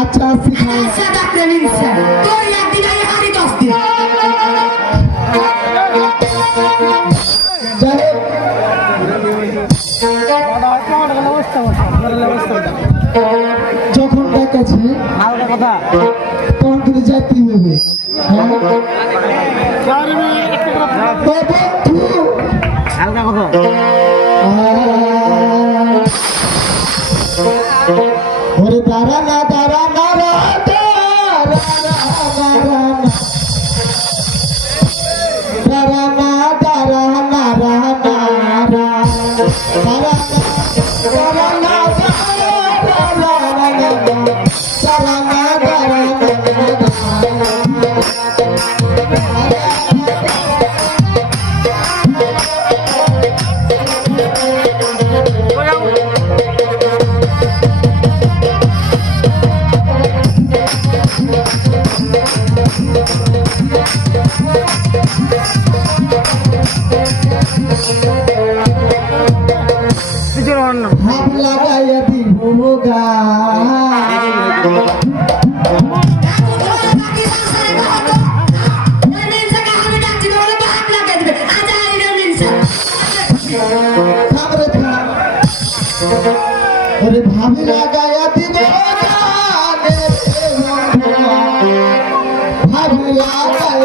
আচ্ছা আচ্ছা ডাক্তার তোর একদিন হারি 10 দিন যখন ডাকাছে তখন কিন্তু যাইতে হবে। হালকা কথা ওরে দাঁড়া না দাঁড়া না হাত লাগাইয়া দিব গা ভাবি লাগাইয়া দিব ভাবি লাগাইয়া দিব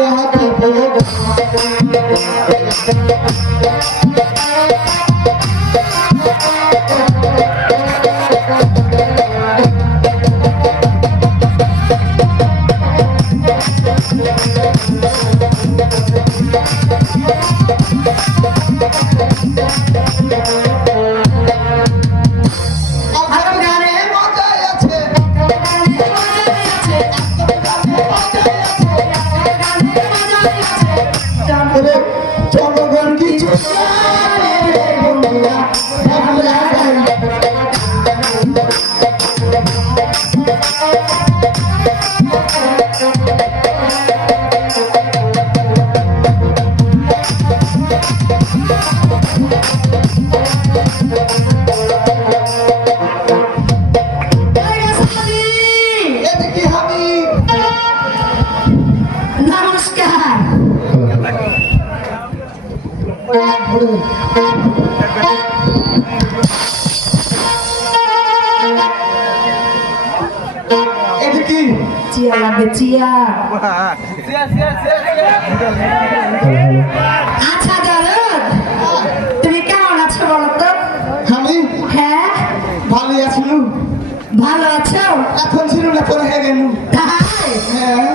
আচ্ছা দরদ তুমি কেমন আছো বলো তো? আমি হ্যাঁ ভালো আছি। ভালো আছো? এখন ছিল না পরে হয়ে গেল। হ্যাঁ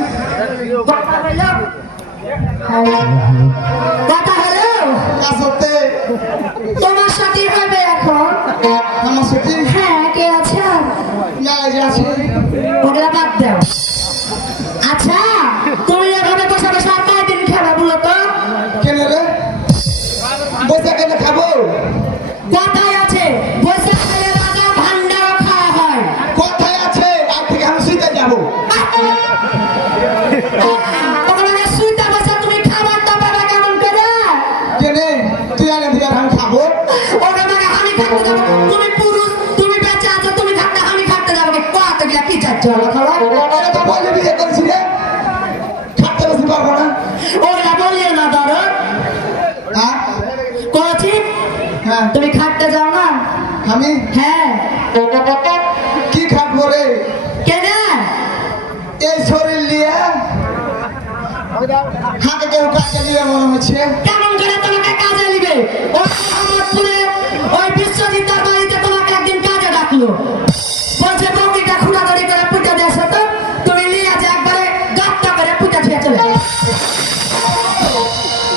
কথা হলো আসতে তোমার সাথে হবে এখন। আমার সাথে? হ্যাঁ কে আছে? আছে ওগুলা বাদ দাও। আচ্ছা তুমি এভাবে বসে বসে আর কয়দিন খাবে বলো তো? কেন রে বসে কেন খাবো? কোথায় আছে বসে খেলে রাজা ভান্ডার খাওয়া হয়? কোথায় আছে? আর থেকে আমি শুইতে যাবো। ওখানে শুইতে বসে তুমি খাবার দাবার কেমন করে? কেন তুই আগে দিয়ে আমি খাবো? ওখানে আমি খাবো তুমি পুরুষ তুমি বেঁচে আছো তুমি থাকতে আমি খাতে যাবো কত গিয়া কি চাচ্ছ খাওয়া? ওরা তো বলে বিয়ে করেছি রে খাতে বসে পারবো না। ওরা বলিও না ধরো করেছি তুমি খাটতে যাও না? আমি হ্যাঁ কি খাটবো রে? কেন এই শরীর নিয়ে হাতে কেউ কাজে নিয়ে মনে হচ্ছে। কেমন করে তোমাকে কাজে নিবে? ওই বিশ্বজিৎদার বাড়িতে তোমাকে একদিন কাজে ডাকলো বলছে বৌদিটা খুঁড়াদড়ি করে পুঁতে দিয়েছে তো তুমি নিয়ে আছে একবারে গাঁটটা করে পুঁতে খেয়ে চলে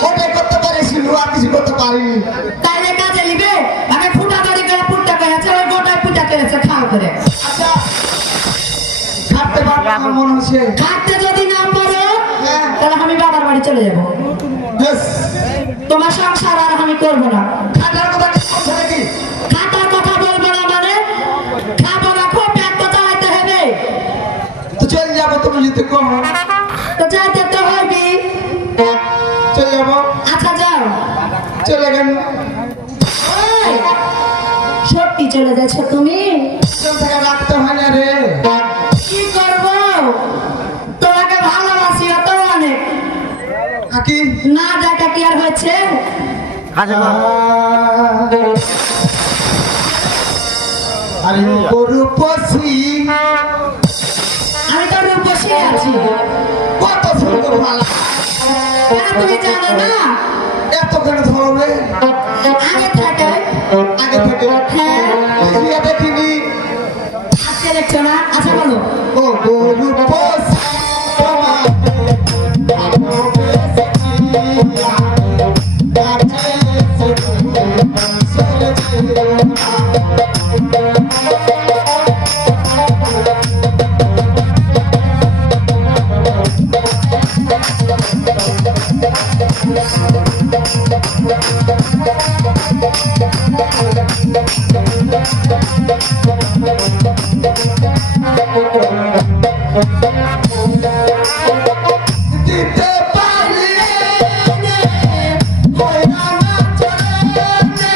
ওটাই করতে পারিস আর কিছু করতে পারিনি। তাইলে কাজে নিবে আমি ফুটাদড়ি করে পুঁতে করেছে ওই গোটায় পুঁতে করেছে খাও করে। আচ্ছা খাটতে পারবো আমার মনে হচ্ছে। খাটতে যদি না পারো তাহলে আমি বাবার বাড়ি চলে যাবো। তোমার সংসার আর আমি করবো না। খাটার কথা কি যেতে কম তো যাইতে তো হবে। চলে যাবো আচ্ছা যাও। চলে গেল ওই, সত্যি চলে যাচ্ছ তুমি? চল থেকে রাখতে হয় না রে কি করবো, তোমাকে ভালোবাসি অত অনেক, আকি না দেখা কি আর হয়েছে? কাছে কর। আরে রূপসী আমি তো রূপসী আছি। কত সুন্দর ভালো কেন তুমি জানো না? এত কেন ধরবে আগে থাকে। আগে থেকে হ্যাঁ, দেখিয়া দেখিনি আজকে দেখছো না? আচ্ছা বলো। ও রূপসী দিতে পারি হইনা না চলে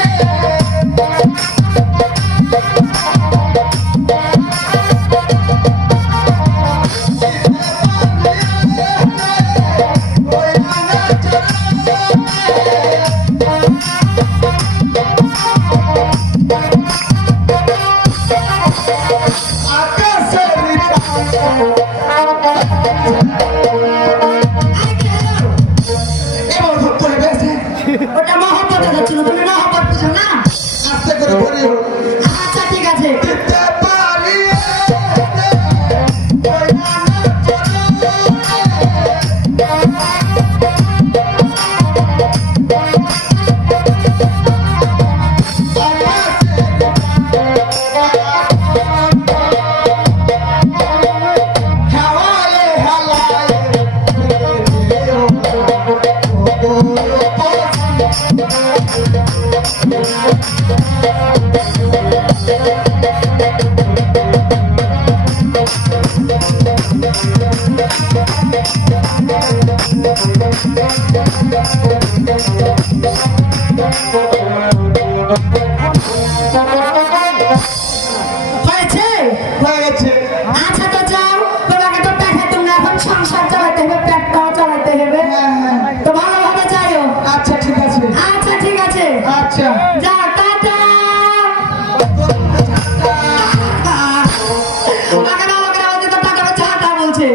হইনা না আকাশের এবার ধরতে হবে ওটা মহব্বত হচ্ছিল, তুমি মহব্বত বুঝো না? আস্তে করে ধরি আচ্ছা ঠিক আছে। দিতে পারি হইনা না হাওয়ায় হালায় হয়েছে? হয়ে গেছে আচ্ছা তো যাও, তোমাকে তো দেখে তুমি এখন সংসার চালাতে হবে, পেটটাও চালাতে হবে। তো ভালোভাবে যাইও। আচ্ছা ঠিক আছে আচ্ছা ঠিক আছে, আচ্ছা যাও, টাটা। আমাকে ভালো করে বলতে তো টাটা বলছে, টাটা বলছে।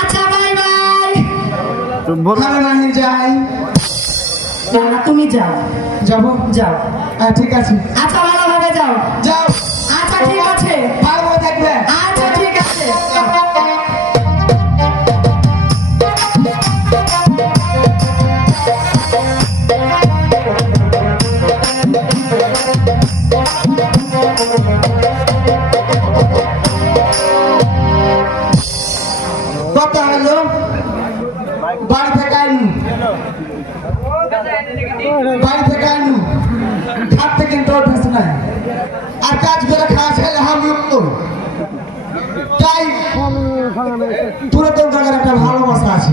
আচ্ছা বাই বাই। তুমি বলো। ভালো নাহি যাই না না, তুমি যাও, যাবো যাও। ঠিক আছে আচ্ছা ভালোভাবে যাও। যাও আচ্ছা ঠিক আছে, ভালো করে থাকবে আচ্ছা ঠিক আছে। কত হলো বাড়ি থেকে আনু বাড়ি থেকে আনু খাটতে কিন্তু অভ্যাস নাই আর কাজ করে খাওয়া ছেলে আমি তাই তোর তোর জায়গার একটা ভালোবাসা আছে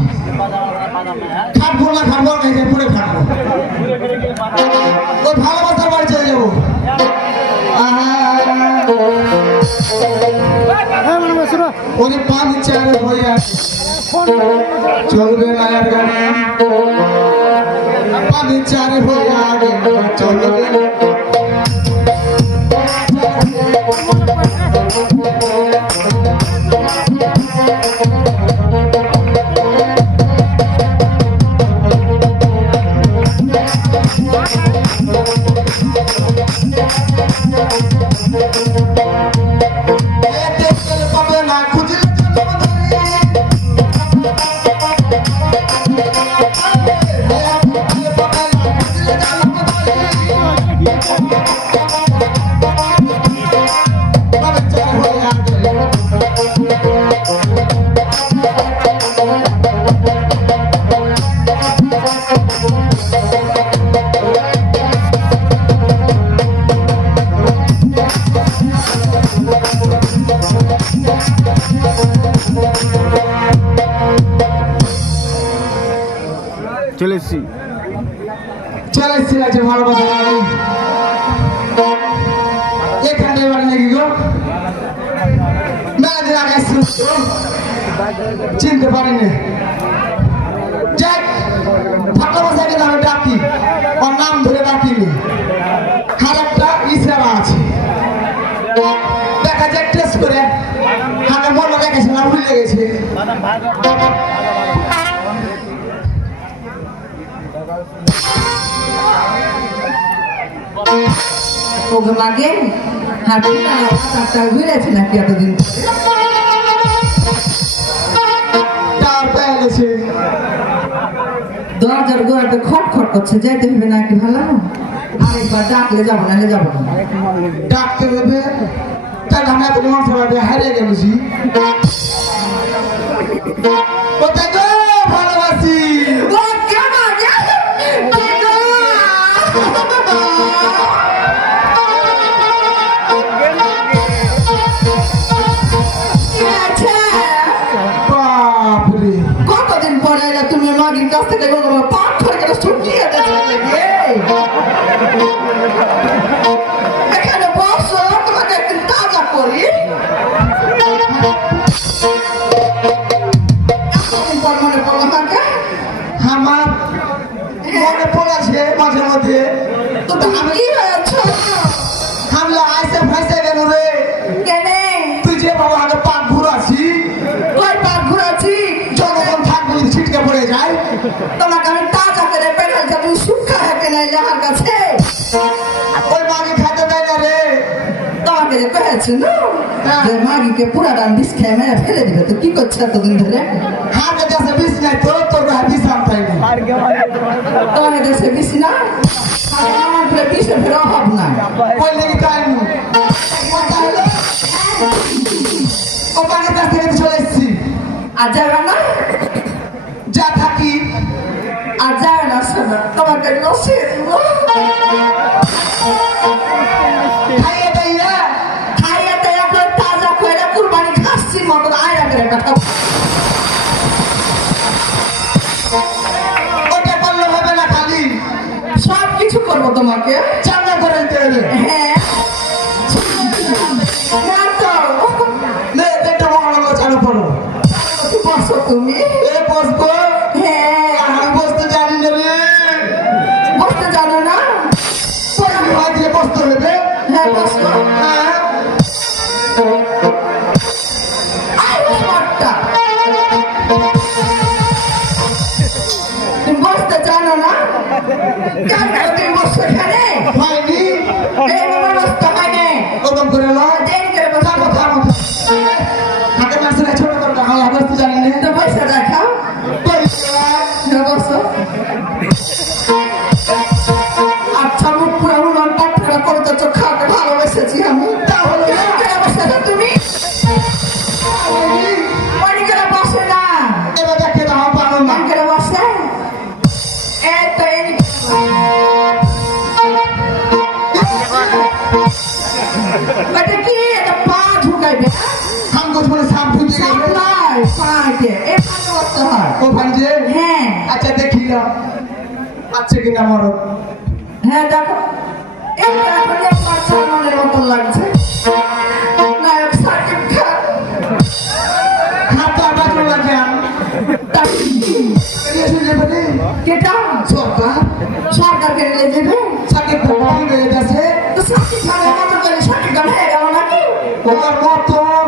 খাটবো না খাটবো না পরে খাটবো ওই ভালোবাসার বাড়ি চলে যাবো ওরে পানি চারে হয়ে আছে চলবে না আর গানে পানি চারে হয়ে আগে চলবে না চলে এসেছি আছে ভালোবাসা এখানে বাড়ি নাকি গো মেলাদিন আগে চিনতে পারিনি যাক ভালোবাসাকে আমি ডাকি ওর নাম ধরে ডাকিনি আর একটা ইশারা আছে দেখা যাক টেস্ট করে হাতে মনে রেখেছে না ভুলে গেছে ওকে মাগে হাঁটি না চারটা ঘুরেছে নাকি এতদিন তার পেয়ে গেছে দরজার গোড়াতে খটখট করছে যেতে হবে নাকি ভালো আরেকবার ডাকলে যাবো নাহলে যাবো না ডাকতে দেবে তাহলে আমি এতদিন মানুষ হারিয়ে গেছি কোথায় গো ভালোবাসি ও কে মাগে কে গো কি আছে? বাপরে কতদিন পরে এলে তুমি মাগির কাছ থেকে পাক করে গেলে শুকিয়ে যাচ্ছে এখানে বসো তোমাকে একদিন তাজা করি এতদিন পর মনে পড়লো আমাকে আমার মনে পড়েছে মাঝে মধ্যে তো তুমি কি হয়েছ হামলা আইসে ফাইসে গেল রে কেনে তুই যে বাবা আগে পাক ঘুরাছি কই পাক ঘুরাচ্ছি যতক্ষণ থাকবো যদি ছিটকে পড়ে যায় তোমাকে আমি তাজা করে পেটাইছি তুমি সুখা হেঁটে নাইলে আমার কাছে ওই মাকে খাইতে দেয় না রে তোমাকে যে কয়েছে না যে মাগিকে পুরা ডান বিষ খেয়ে মেরে ফেলে দিবে তো কি করছে এতদিন ধরে হাতে দেশে বিষ নাই তো তোর বিষ আনতাই না তোমার দেশে বিষ না আর আমার ফেরে বিষে ফেরে অভাব নাই ওই লেগে তাই তাহলে ও মাকে কাছ থেকে চলে এসেছি আর যাবে না যা থাকি আর যাবে না শোনো তোমাকে নসিয়ে দিব খাইয়ে দেয় খাইয়ে তো এখন তাজা করে কুরবানি খাচ্ছি মতন আয়রা করে একটা ওটা করলে হবে না খালি সব কিছু করবো তোমাকে চামড়া করে দিতে হবে হ্যাঁ হ্যাঁ তো নে এটা মহানগর চালু করো বসো তুমি এ বসবো হ্যাঁ আমি বসতে জানি না রে বসতে জানো না পয়সা ভাই দিয়ে বসতে হবে হ্যাঁ বসো হ্যাঁ আয় বাবাটা তুমি বসতে জানো না কেন তুমি বসো এখানে হয়নি এইভাবে বসতে হয় না ওরকম করে নয় দেরি করে বসো থামো থামো হাতে মাসে ছোট করে টাকা বসতে জানি না তো পয়সা দেখাও পয়সা হ্যাঁ বসো আচ্ছা মুখ পুরো উনান পাট্টা করে তো খাওয়াতে ভালোবেসেছি আমি তাহলে কেন করে বসে না তুমি মনে করে বসে না এবার দেখে দাও পারো না মন করে বসে এই তো এটা কি এটা পা ঢুকাইবে হাম কোচ বলে সাপ ফুটে গেছে সাপ্লাই পাকে এ পাকে বসতে হয় ও ভাঞ্জে হ্যাঁ আচ্ছা দেখি না আচ্ছা কিনা মরদ হ্যাঁ দেখো এটা এখন আমার সামনের মতন লাগছে নায়ক সাকিব খান হাত তো আবার চলে যান এসে যাবে রে কেটা সরকার সরকারকে নিয়ে যাবে সাকিব খান হয়ে গেছে তো সাকিব খানের মতন করে সাকিব খান হয়ে গেল নাকি তোমার মতন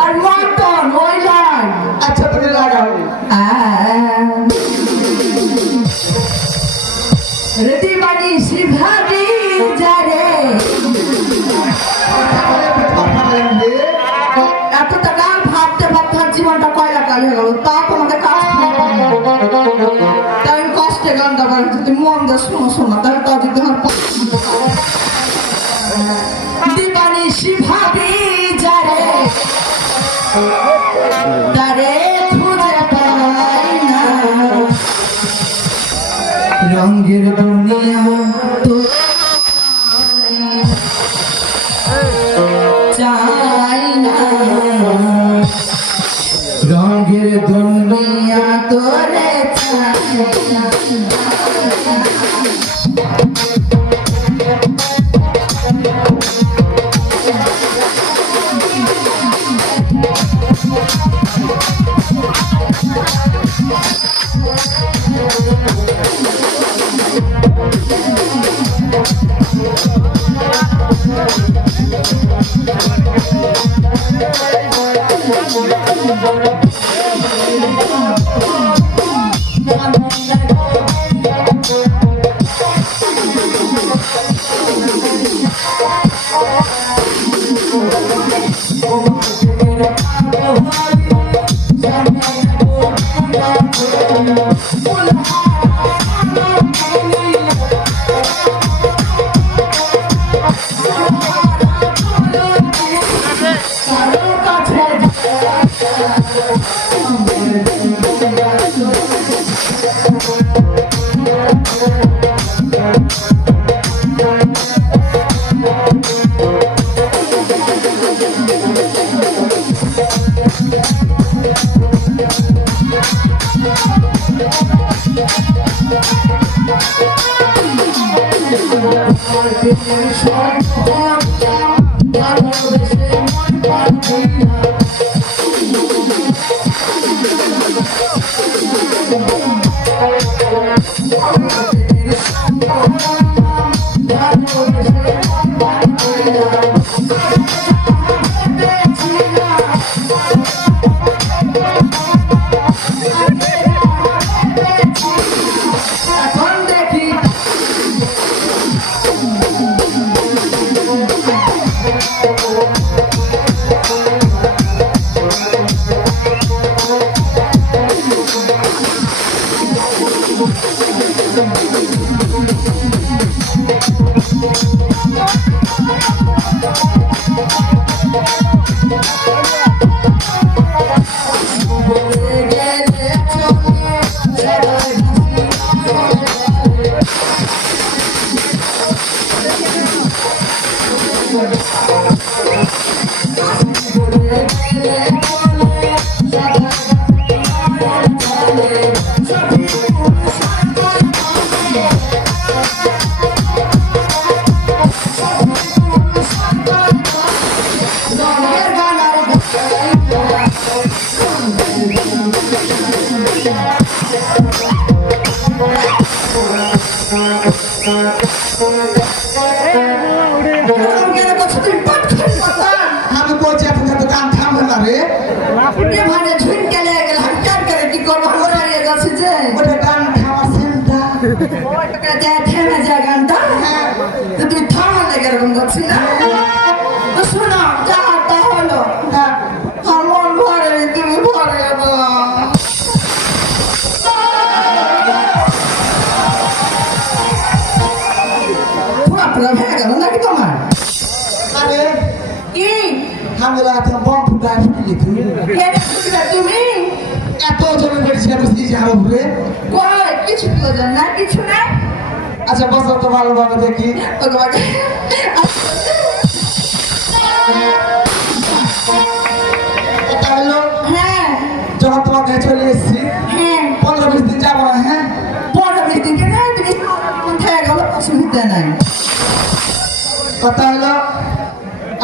আর মতন ওই লাইন আচ্ছা তুমি লাগাও রীতিমানি শিভাবি যারে এত টাকা ভাবতে ভাবতে আর জীবনটা কয়লা কাল হয়ে গেল তা তোমাকে কাজ তাই আমি কষ্টে গানটা বাড়ি যদি মন দিয়ে শোনো শোনো তাহলে তা যদি আমার দিবানি শিভাবি যারে তারে খুঁজে পাই না রঙের দুনিয়া তো চাই না রঙের দুনিয়া তোরে চাই না আমি বলছি আপনার তো কান থামবে না রে ওটা কান থামার সেন্টা তুই থামা লেগে এরকম করছিস না শোনো যাটা হলো আমার ঘরে তুমি ঘরে পুরা ভেঙে গেল নাকি তোমার আরে কি আমি রাতে বম ফুটায় ফুটলি তুই তুমি এত জমি বেড়েছি আমি সিজে হারো ঘুরে কই কিছু প্রয়োজন না কিছু না আচ্ছা বস তো ভালোভাবে দেখি তোমাকে এটা হলো হ্যাঁ যখন তোমার কাছে চলে এসেছি হ্যাঁ 15-20 দিন যাবো না হ্যাঁ পরে দিকে না তুমি খেয়ে গেল অসুবিধা নাই কথা হলো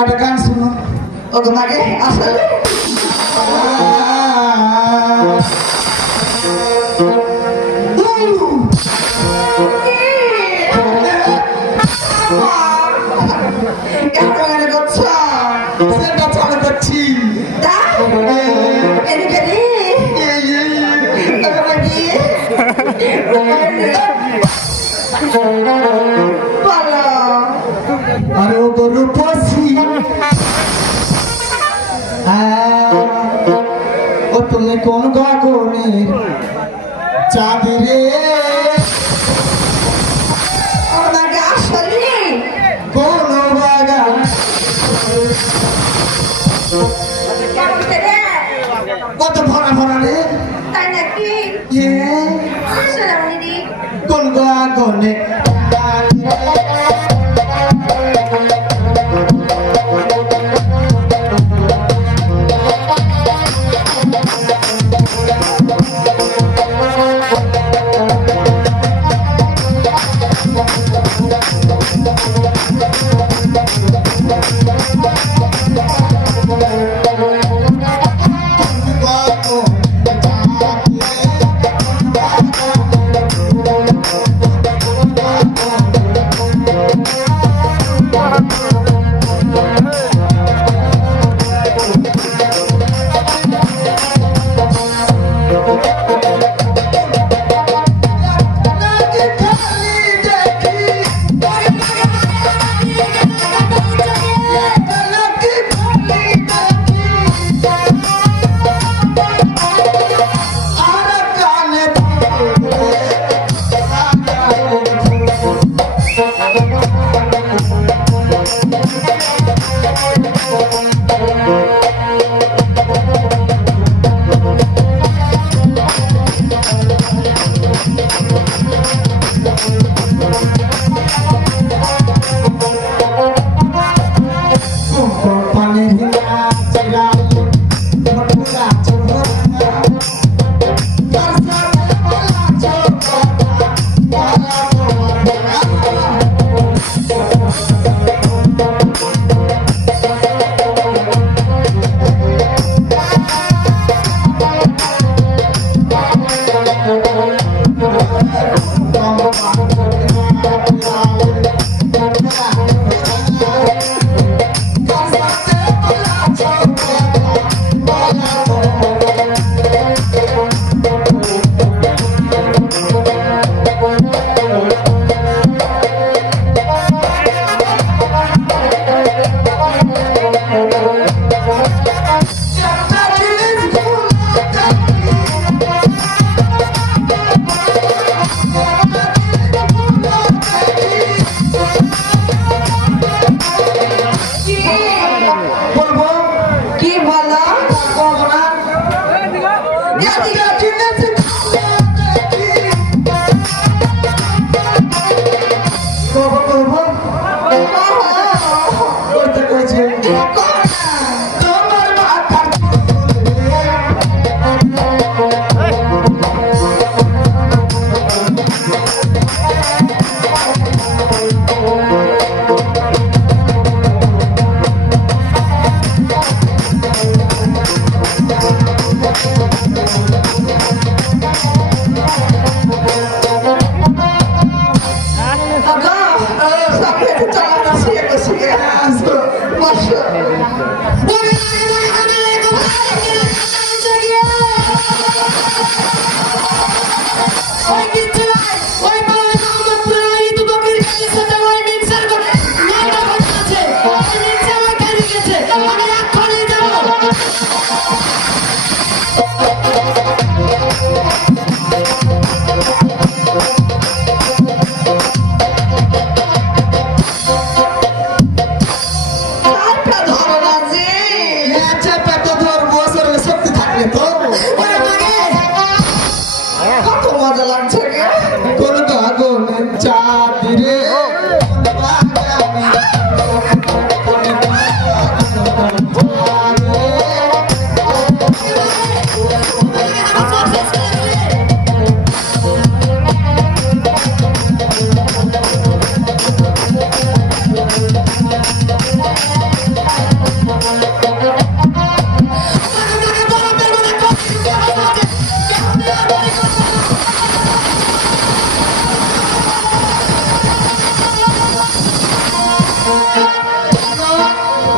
একটা গান শুনো ও তোমাকে আসলে সেটা চালু করছি আরে ও গরু পশি ও তুমি কোন গগনের চাঁদি রে কোন বাগান কত ভরা ভরা রে কোন গগনে চাঁদি রে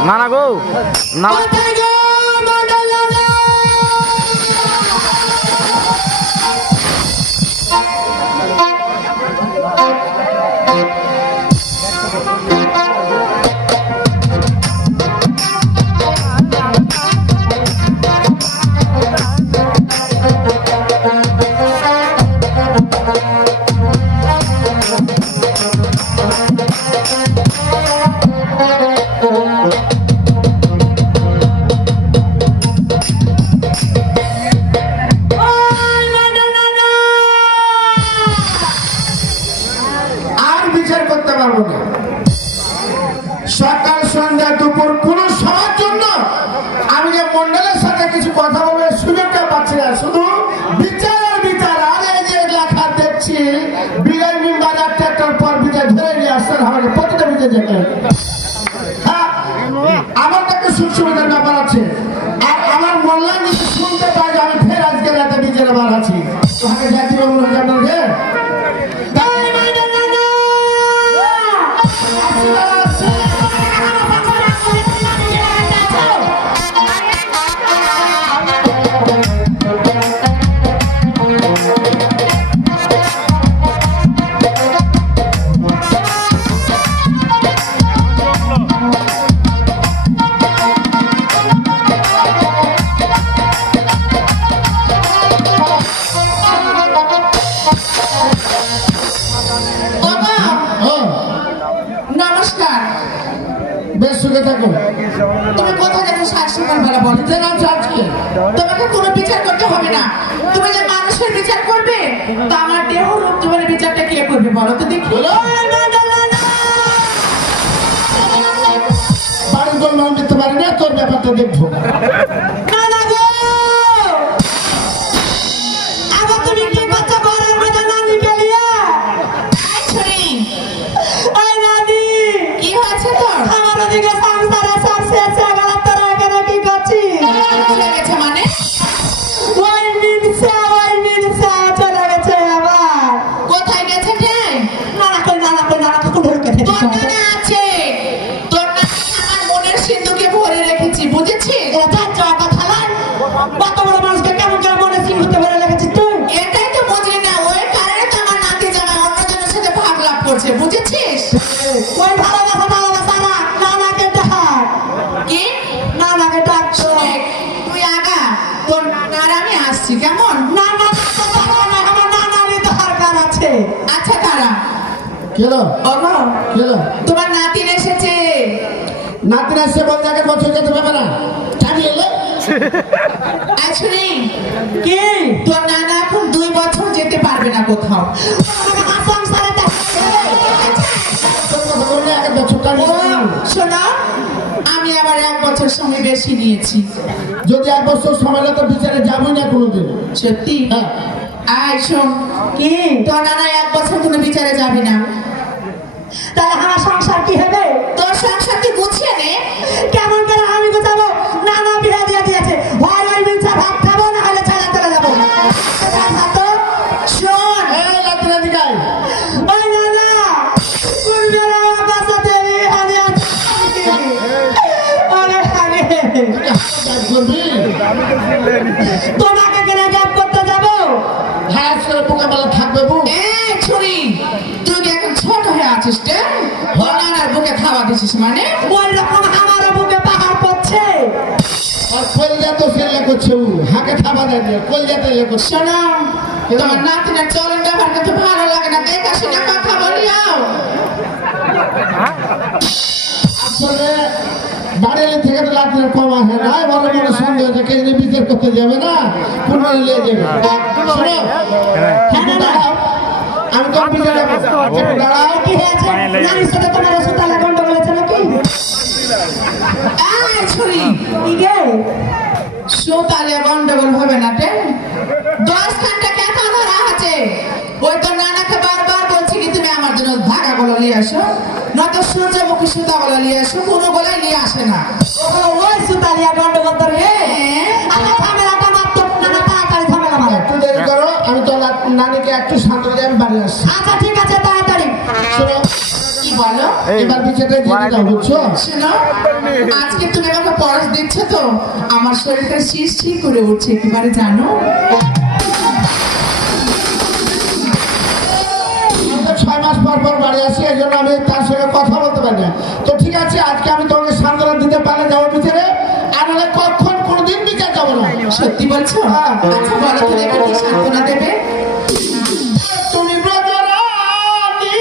না না গো না কোথায় গো মন্ডল দাদা? ওই মন্ডল দাদা! আর বিচার করতে পারবো না। সকাল সন্ধ্যা দুপুর কোন সময়ের জন্য আমি যে মন্ডলের সাথে কিছু কথা বলবো সুযোগটা পাচ্ছি না। শুধু বিচার আর বিচার। আর এই যে লেখা দেখছি বিজয় মিম বাজার ট্রাক্টর পর বিচার ধরে নিয়ে আসছেন আমাকে প্রতিটা বিচার যেতে হবে। হ্যাঁ, আমার কাছে সুখ সুবিধার ব্যাপার আছে। আর আমার মল্লা যদি শুনতে পাই যে আমি ফের আজকে রাতে বিচারে বার আছি, তোমাকে জাতি বাবু আপনাকে ওই মন্ডল দাদা! বাবা, হ্যাঁ, নমস্কার। বেশ সুখে থাকো। তুমি কোথায় গেছো সাত সকাল বেলা বলো? যে নাম চাচ্ছি তোমাকে কোনো বিচার করতে হবে না। তুমি যে মানুষের বিচার করবে, তো আমার দেহ রূপ তোমার বিচারটা কে করবে বলো তো দেখি? বলো। ওই মন্ডল দাদা! বাড়ির গোল মান দিতে পারি না, তোর ব্যাপারটা দেখবো। না না গো! আবার তুমি কি করছো ঘরের মধ্যে নানিকে নিয়ে? এই ছুরি! ওই নানি! কি হয়েছে তোর? আমার ওদিকে সংসারে সব শেষ হয়ে গেল, তোরা এখানে কি করছিস? চলে গেছে মানে? ওই মিনসা চলে গেছে আবার। কোথায় গেছে রে? নানা কোন ধরে গেছে? তোর নানা আছে। তোর নানা আমার মনের সিন্ধুকে ভরে রেখেছি, বুঝেছিস? এটা কথা খালান। কত বড় মানুষকে কেমন করে মনের সিন্ধুকে ভরে রেখেছিস তুই? এটাই তো বুঝলি না। ওই কারণে তো আমার নাতি জামাই অন্যজনের সাথে ভাগ লাভ করছে, বুঝেছিস? ওই ভালোবাসা না, নানাকে ডাক। কি? নানাকে ডাক। তুই আগা, তোর নানার আমি আসছি, কেমন? না না, আমার নানারই দরকার আছে। আচ্ছা তারা কেলো ওগো, কেলো তোমার নাতিন এসেছে। নাতিরা সে বলতে আগে বছর যেতে পারবে না। চাবি এলে আসলে কি তোর নানা এখন 2 বছর যেতে পারবে না কোথাও। তোর কথা বললে আগে বছর চাবি শোনো, আমি আবার 1 বছর সময় বেশি নিয়েছি। যদি 1 বছর সময় তো বিচারে যাবই না কোনোদিন। সত্যি? হ্যাঁ, আয় শোন, কি তোর নানা 1 বছর কোনো বিচারে যাবে না। তাহলে আমার সংসার কি হবে? তোর সংসার তুই গুছিয়ে নে। কেমন করে আমি গুছাবো? নানা বিয়ে দিয়ে দিয়েছে, হয় ওই মিনসা ভাত খাবো, না হলে ছাড়া চলে যাবো। শোন, এই নাতিরা দিগাই ওই নানা কুলবেলা বাসাতে আমি আছি। ওরে আরে করবি তোমাকে কেন গ্যাপ করতে যাবো? হায়াত করে পোকা বেলা থাকবে বউ। এই ছুরি, তুই কি এখন ছোট হয়ে আছিস রে? ওর নানার বুকে খাওয়া দিছিস মানে? ওই রকম আমার বুকে পাহাড় পড়ছে। আর কলজা তো সেলে করছে ও, হাকে থাবা দেয় না, কলজাতে এলে করছে। শোনো, তোমার নাতিনের চলন ব্যবহার করতে ভালো লাগে না, দেখা শুনে কথা বলিও। আসলে বাড়ির থেকে তো লাতিনের কম আসে না, বড় বড় সন্দেহ আছে, কে যদি বিচার করতে যাবে না, পুনরায় নিয়ে যাবে। শোনো, একটু দাঁড়াও, আমি তো বিচার যাবো। একটু দাঁড়াও। কি হয়েছে? নানির সাথে তোমার সুতালা গন্ডগোল আছে নাকি? এই ছুরি, কি গে? সুতালে গন্ডগোল হবে না রে। 10 ঘন্টা কেথা ধরা আছে। ওই তো নানাকে বারবার বলছি কি তুমি আমার জন্য ধাগাগুলো নিয়ে আসো, নয়তো সূর্যমুখী সুতাগুলো নিয়ে আসো, কোনো গোলাই নিয়ে আসে না। ওই সুতালিয়া গন্ডগোল তো রে। আমার ঝামেলাটা মাত্র নানা তাড়াতাড়ি ঝামেলা মারে। একটু দেরি করো, আমি তো নানিকে একটু শান্ত দিয়ে আমি বাড়ি আসছি। আচ্ছা ঠিক আছে, তাড়াতাড়ি। শোনো, কি বলো এবার বিচারটা দিয়ে দাও বুঝছো? শোনো, আজকে তুমি আমাকে পরশ দিচ্ছ তো আমার শরীরটা শিরশির করে উঠছে একেবারে, জানো? আমি তো 6 মাস পর পর বাড়ি আসি, এই জন্য আমি তার সঙ্গে কথা বলতে পারি না। তো ঠিক আছে, আজকে আমি তোমাকে সান্ত্বনা দিতে পারলে যাবো বিচারে, আর নাহলে কখন কোনোদিন বিচার যাবো না। সত্যি বলছো? হ্যাঁ। আচ্ছা বলো তো দেখি কি সান্ত্বনা দেবে? তুমি ব্রজরানী,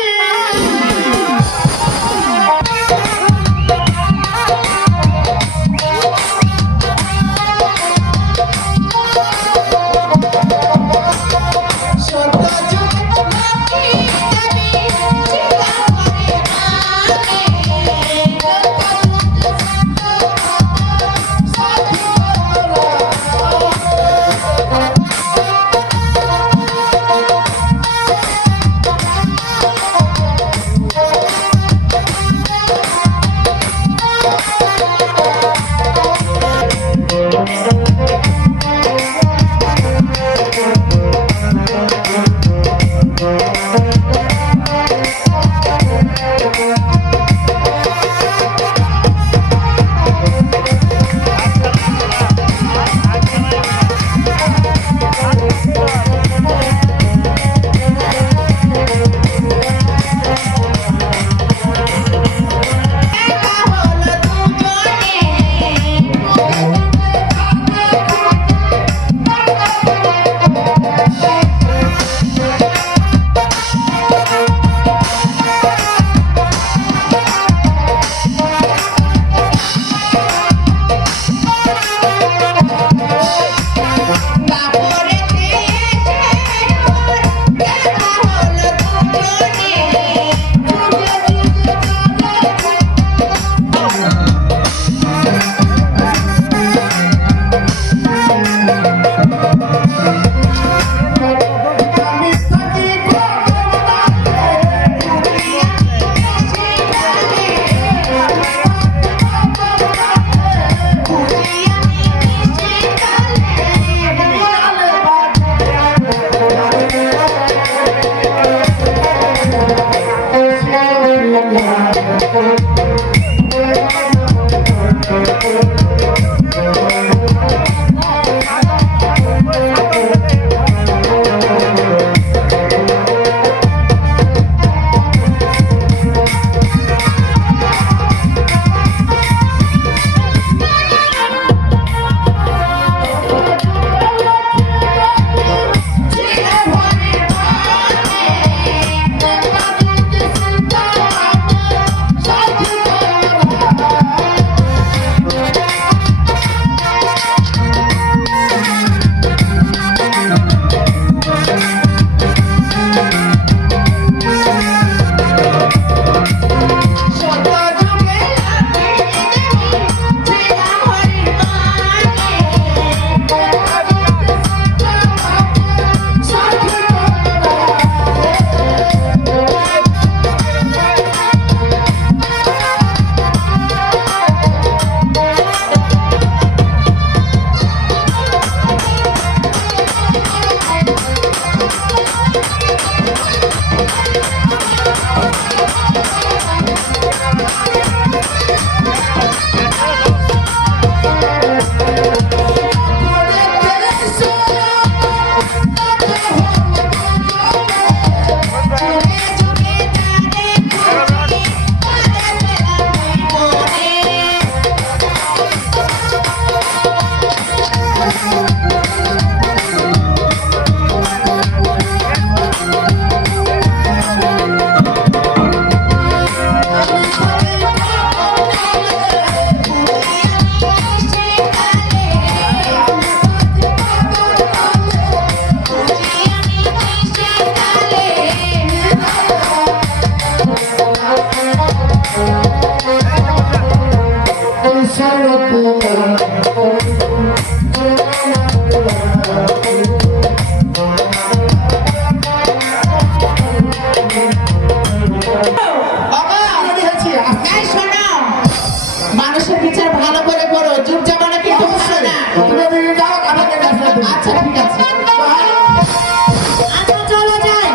আচ্ছা চলো যাই।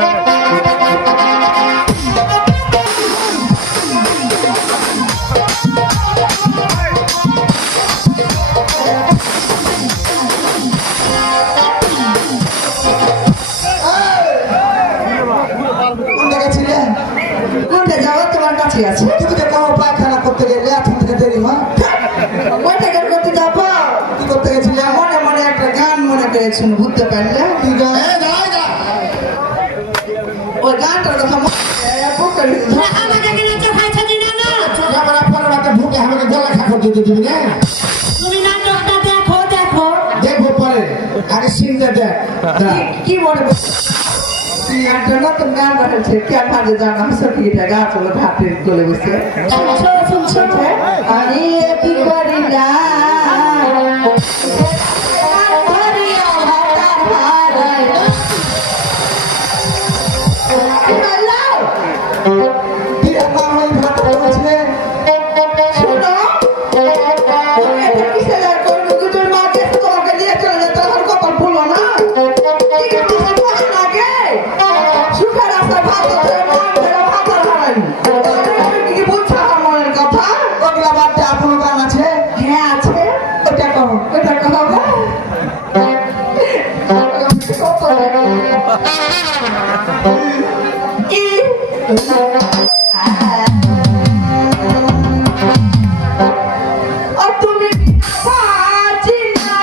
আচ্ছা কি আছে? তুমি তো কাউ পায়খানা করতে গেলে এখন থেকে দেরি হয়। ওইটা কেন করতে যাবো? কি করতে গেছিলে? মনে মনে একটা গান মনে করেছিল, বুঝতে পারলে? কি গান? দাঁড়াই দাঁড়া। ওই গানটার কথা মনে পুকুরে আমাকে কেন চোখাই ছাড়ি না না? চোখে আমার পনেরো রাতে ঢুকে আমাকে গলা খাবার দিতে দিবি না? তুমি নাটকটা দেখো দেখো। দেখবো পরে, আগে সিনটা দেখ। যা। কি মনে করছে? একটা নতুন গান বানাচ্ছে, কে ভাবে জানা সঠিকটা গাছ হলো ঘাটে চলে বসে শুনছো শুনছো আমি কি করি না বিয়ে না হয়ে ভাত করেছে। শুনো এটা কিসের আর করবো দুটোর মাকে তোমাকে নিয়ে চলে যেতে আমার কপাল ফুলো না ঠিক আছে বসে লাগে সুখে রাস্তায় ভাত আছে মন থেকে ভাত আর হারানি তুমি কি বুঝছো আমার মনের কথা ওগুলা বাদ দে, এখনো গান আছে? হ্যাঁ আছে ওটা কহ। এটা কথা বল কি তুমি পাচ্ছি না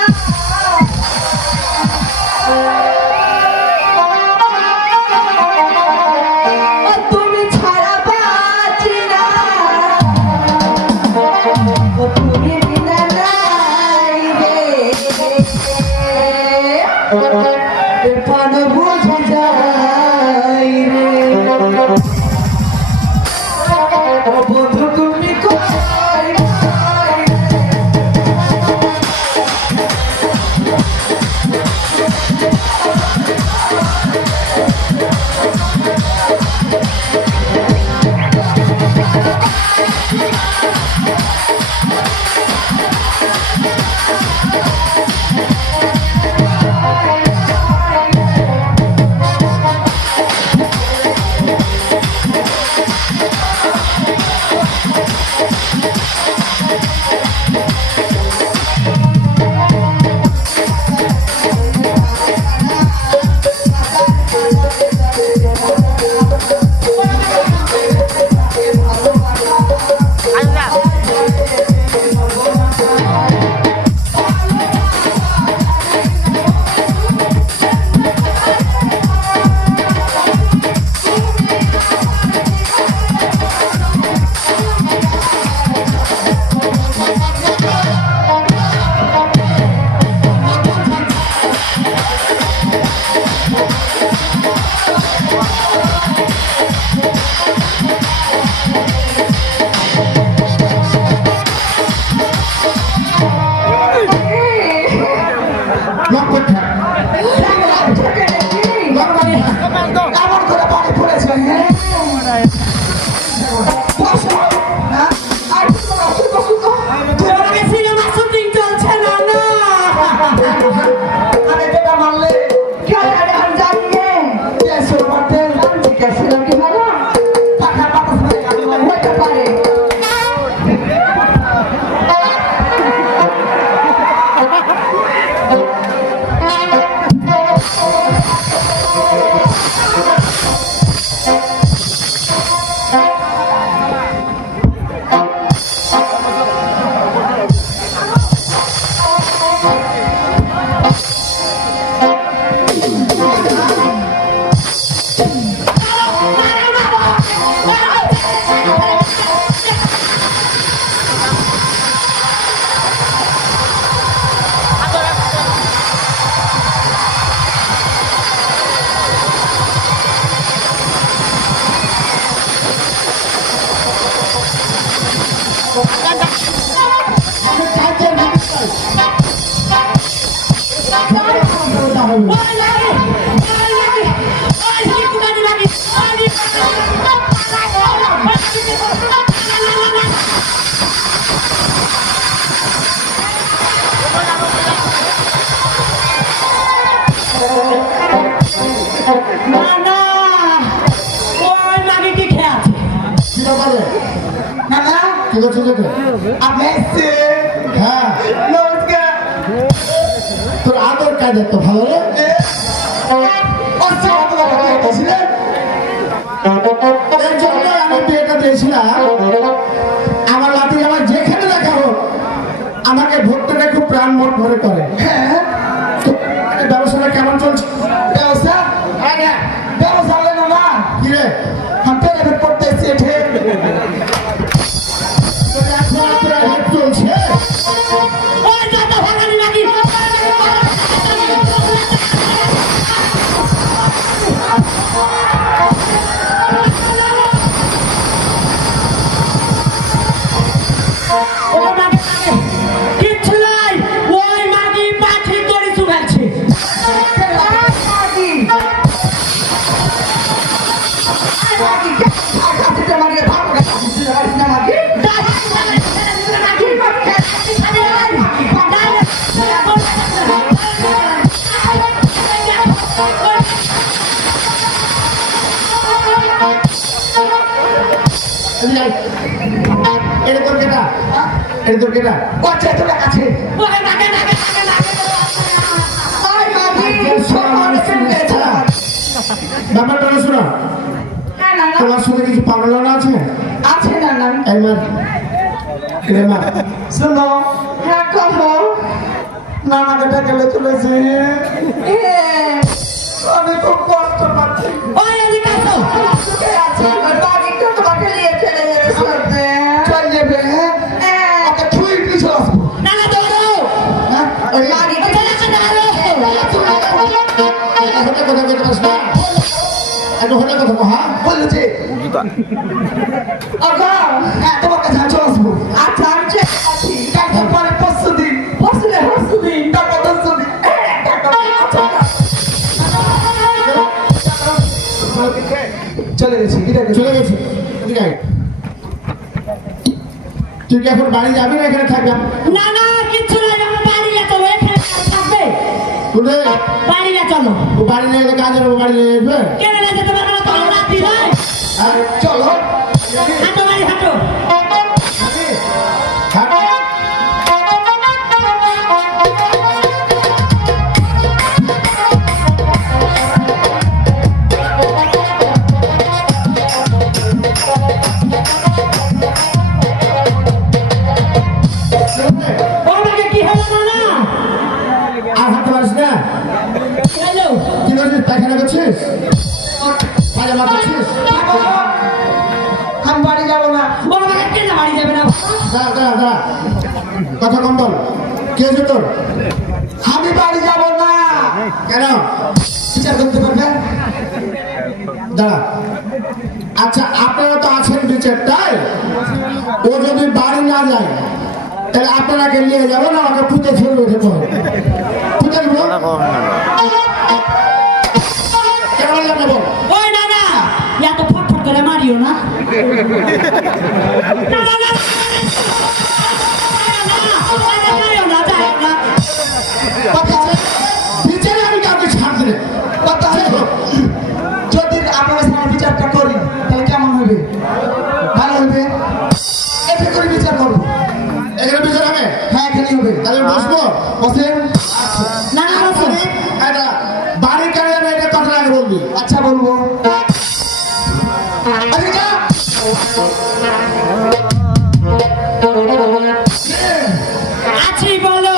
তুমি ছাড়া পাচ্ছি না তুমি বিনা নাই রে প্রাণ বুঝে যাই রে বন্ধু তুমি কোথায় লক্ষ্য থাক। আমার ঘরে পানি পড়েছে, হ্যাঁ? বসো। হ্যাঁ? আর কি করো? শুকো, শুকো। তোমাকে সিনেমা শুটিং চলছে না না? আরে বেটা মারলে দেড়শো মারতে টাকা বাতাস হয়ে গেল। না না, ওই মাগিটি খেয়ে আছে। কি ব্যাপারে? নানা কি করছো তোকে? আপনি এসছে হ্যাঁ, নমস্কার তোর আদর কাজ তো ভালো রে। অস্ত্র এর জন্য আমি বিয়েটা দিয়েছিলাম ওই মাগে মাগে কিচ্ছু নাই ওই মাগি পাখি দড়ি চুবাচ্ছে এটা তোর কেটা? এটা তোর কেটা? ওই মাগে মাগে মাগে মাগে ব্যাপারটা হলো শোনো, তোমার সাথে কিছু পাগলানা আছে? এই মার, এই মার। শোনো হ্যাঁ কহো নানাকে ডেকে চলেছে আমি খুব কষ্ট পাচ্ছি ওই এদিকে আসো সুখে আছি বাড়ি তো তোমাকে নিয়ে চলে যাবে সাথে চলে যাবে ওকে তুই পিছু আসবো না না দৌড়ো বাড়ি চলে আসো দাঁড়াও হোটেল কথা বলতে পারছ না? একটা হোটেল কথা কহা বলেছে জুতা আগা হ্যাঁ তোমার কাছে চলে আসবো আচ্ছা আমি চেক আছি কালকে পরে পরশু দিন তারপর 10 দিন চলে গেছি চলে গেছে। এদিকে আয়। তুই কি এখন বাড়ি যাবি না এখানে থাকবি? না না কিচ্ছু নাই আমি বাড়ি যাবো এখানে থাকবে তুই বাড়ি না চলো বাড়ি নিয়ে গেলে কাজের বাড়ি নিয়ে আসবে? কেন না যেতে পারবে না তো রাত্রি নয় হ্যাঁ, চলো হাঁটো বাড়ি হাঁটো থাক। ওটাকে কি হলো না আর হাঁটতে পারিস না? হ্যালো কি করছিস? পায়খানা করছিস? পায়জামা করছিস? আমি বাড়ি যাবো না ওটাকে কেন বাড়ি যাবে না দাঁড়া দাঁড়া দাঁড়া, কথা কম বল। কি হয়েছে তোর? আমি বাড়ি যাবো না কেন? বিচার করতে পারবে দাঁড়া। আচ্ছা, আপনারা তো আছেন বিচারটাই, ও যদি বাড়ি না যায় তাহলে আপনারাকে নিয়ে যাবো না? আমাকে পুঁতে ফেলবে দেবো, পুঁতে দেবো কথা কম না কেন যাবে বল? ওই না না এত ফটফট করে মারিও না না না না কথা বিচারে আমি কাউকে ছাড় দেবে। কথা হলো যদি আপনারা সামনে বিচারটা করি তাহলে কেমন হবে ভালো হবে এতে করে বিচার করবো এখানে বিচার হবে? হ্যাঁ এখানেই হবে তাহলে বসবো? বসেন না না বসো এটা বাড়ি কেন যাবে এটা কথা আগে বলবি। আচ্ছা বলবো আরে যা আছি বলো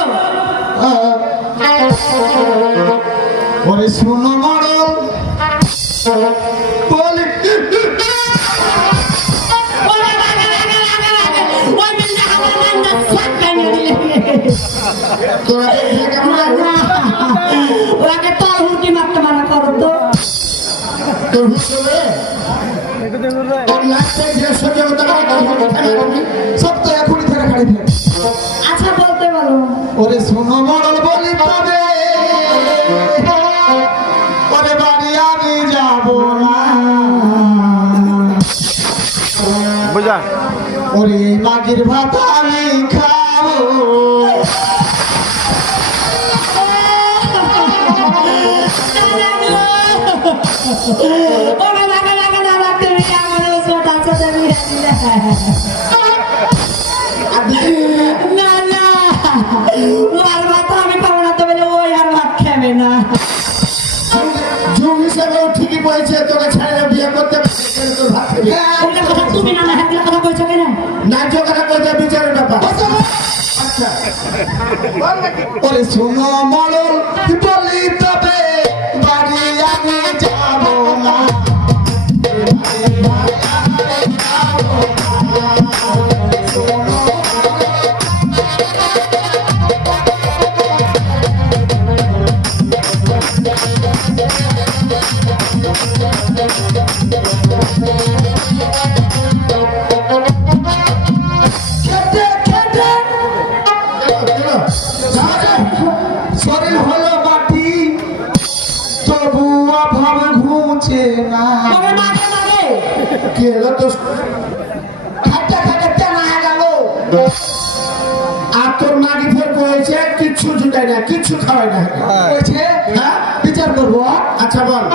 ওরে শুনো মরল বলি ওরে বাবা ওই মিন্দা আমার নান্দা সব ভেঙে দিলে তোরা দেখে কেমন লাগবে? ওকে তল হুড়কি মারতে মানা করো তো তোর হুশ হবে? তোর লাগবে যে সহ্য করতে পারে তোর হুশ থাকবে তুমি? সব তো এখনই থেকে খাড়ি ফেল আচ্ছা বলতে বলো ওরে শুনো মরল বলি তবে ওরে বাড়ি আমি যাব না বুঝা ওরে মাগির ভাত আমি খাবো ওরে বাবা বাবা বাবা তুমি আমার ছোট ছোট বিয়ে দিলে না না ওর ভাত আমি খাবো না তো বলে ওই আর ভাত খাবে না যুগ হিসেবে ঠিকই বলছে, তোকে ছেড়ে বিয়ে করতে পারবে, কিন্তু তোর ভাত খাবি। ওগুলো কথা তুমি না না এগুলো কথা কইছো কেন ন্যায্য কথা বলতে বিচারের ব্যাপার। আচ্ছা, ওরে শুনো মরল বলি তবে বাড়ি আমি যাব না খেতে খেতে শরীর হলো মাটি তবু অভাব ঘুমছে না ওরে মাগে মাগে কি হলো তো খেতে খেতে টানা হয়ে গেল আর তোর মাগি ফের করেছে কিচ্ছু জুটায় না কিচ্ছু খাওয়ায় না হয়েছে হ্যাঁ বিচার করবো আচ্ছা বল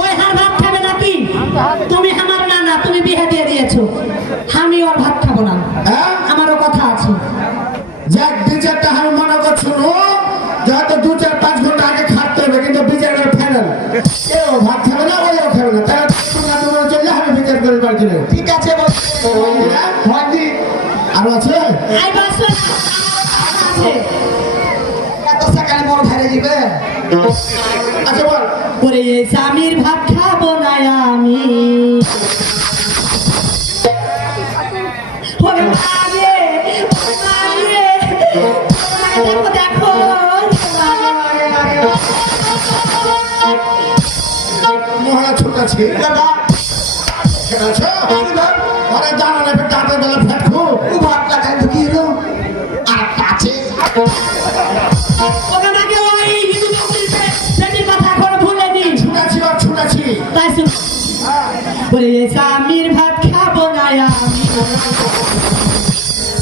ওই হার ভাত খাবে নাকি তুমি আমার না তুমি বিয়ে দিয়ে দিয়েছো আমি ওর ভাত খাবো না হ্যাঁ আমারও কথা আছে যাক বিচারটা আমি মনে করছি হয়তো 2-4-5 ঘন্টা আগে খাটতে হবে কিন্তু বিচারের ফাইনাল কেউ ভাত খাবে না ওইও খাবে না তারা তোমরা চললে আমি বিচার করে বাড়ি চলে ঠিক আছে হয়নি আরো আছে আই বাসো না আছে এত সকালে বড় ছেড়ে দিবে আচ্ছা বল ওরে স্বামীর ভাত খাবো না আমি ওরে মাগে মাগে দেখো দেখো মহারাজ ছুটাছি দাদা খেলাছ আরে জানা না দাঁতের বেলা ফ্যাট খুব ভাত লাগাই তো কি হলো আর কাছে ওকে নাকি ওই হিন্দু মন্দিরে সেটি কথা করে ভুলে নি ছুটাছি আর ছুটাছি তাই শুন ওরে স্বামীর ভাত খাবো না আমি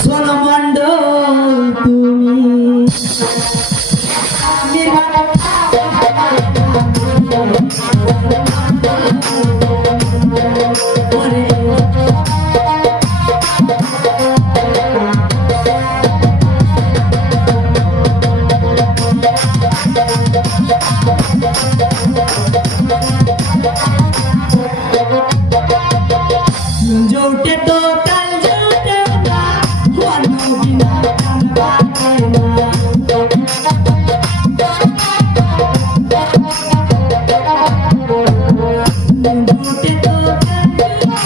সোনো মন্ডল তুমি স্বামীর ভাত খাবো না ওরে জোটে তো কাল জোটে না ওয়ানো বিনা কান বাতে না জোটে তো কাল জোটে না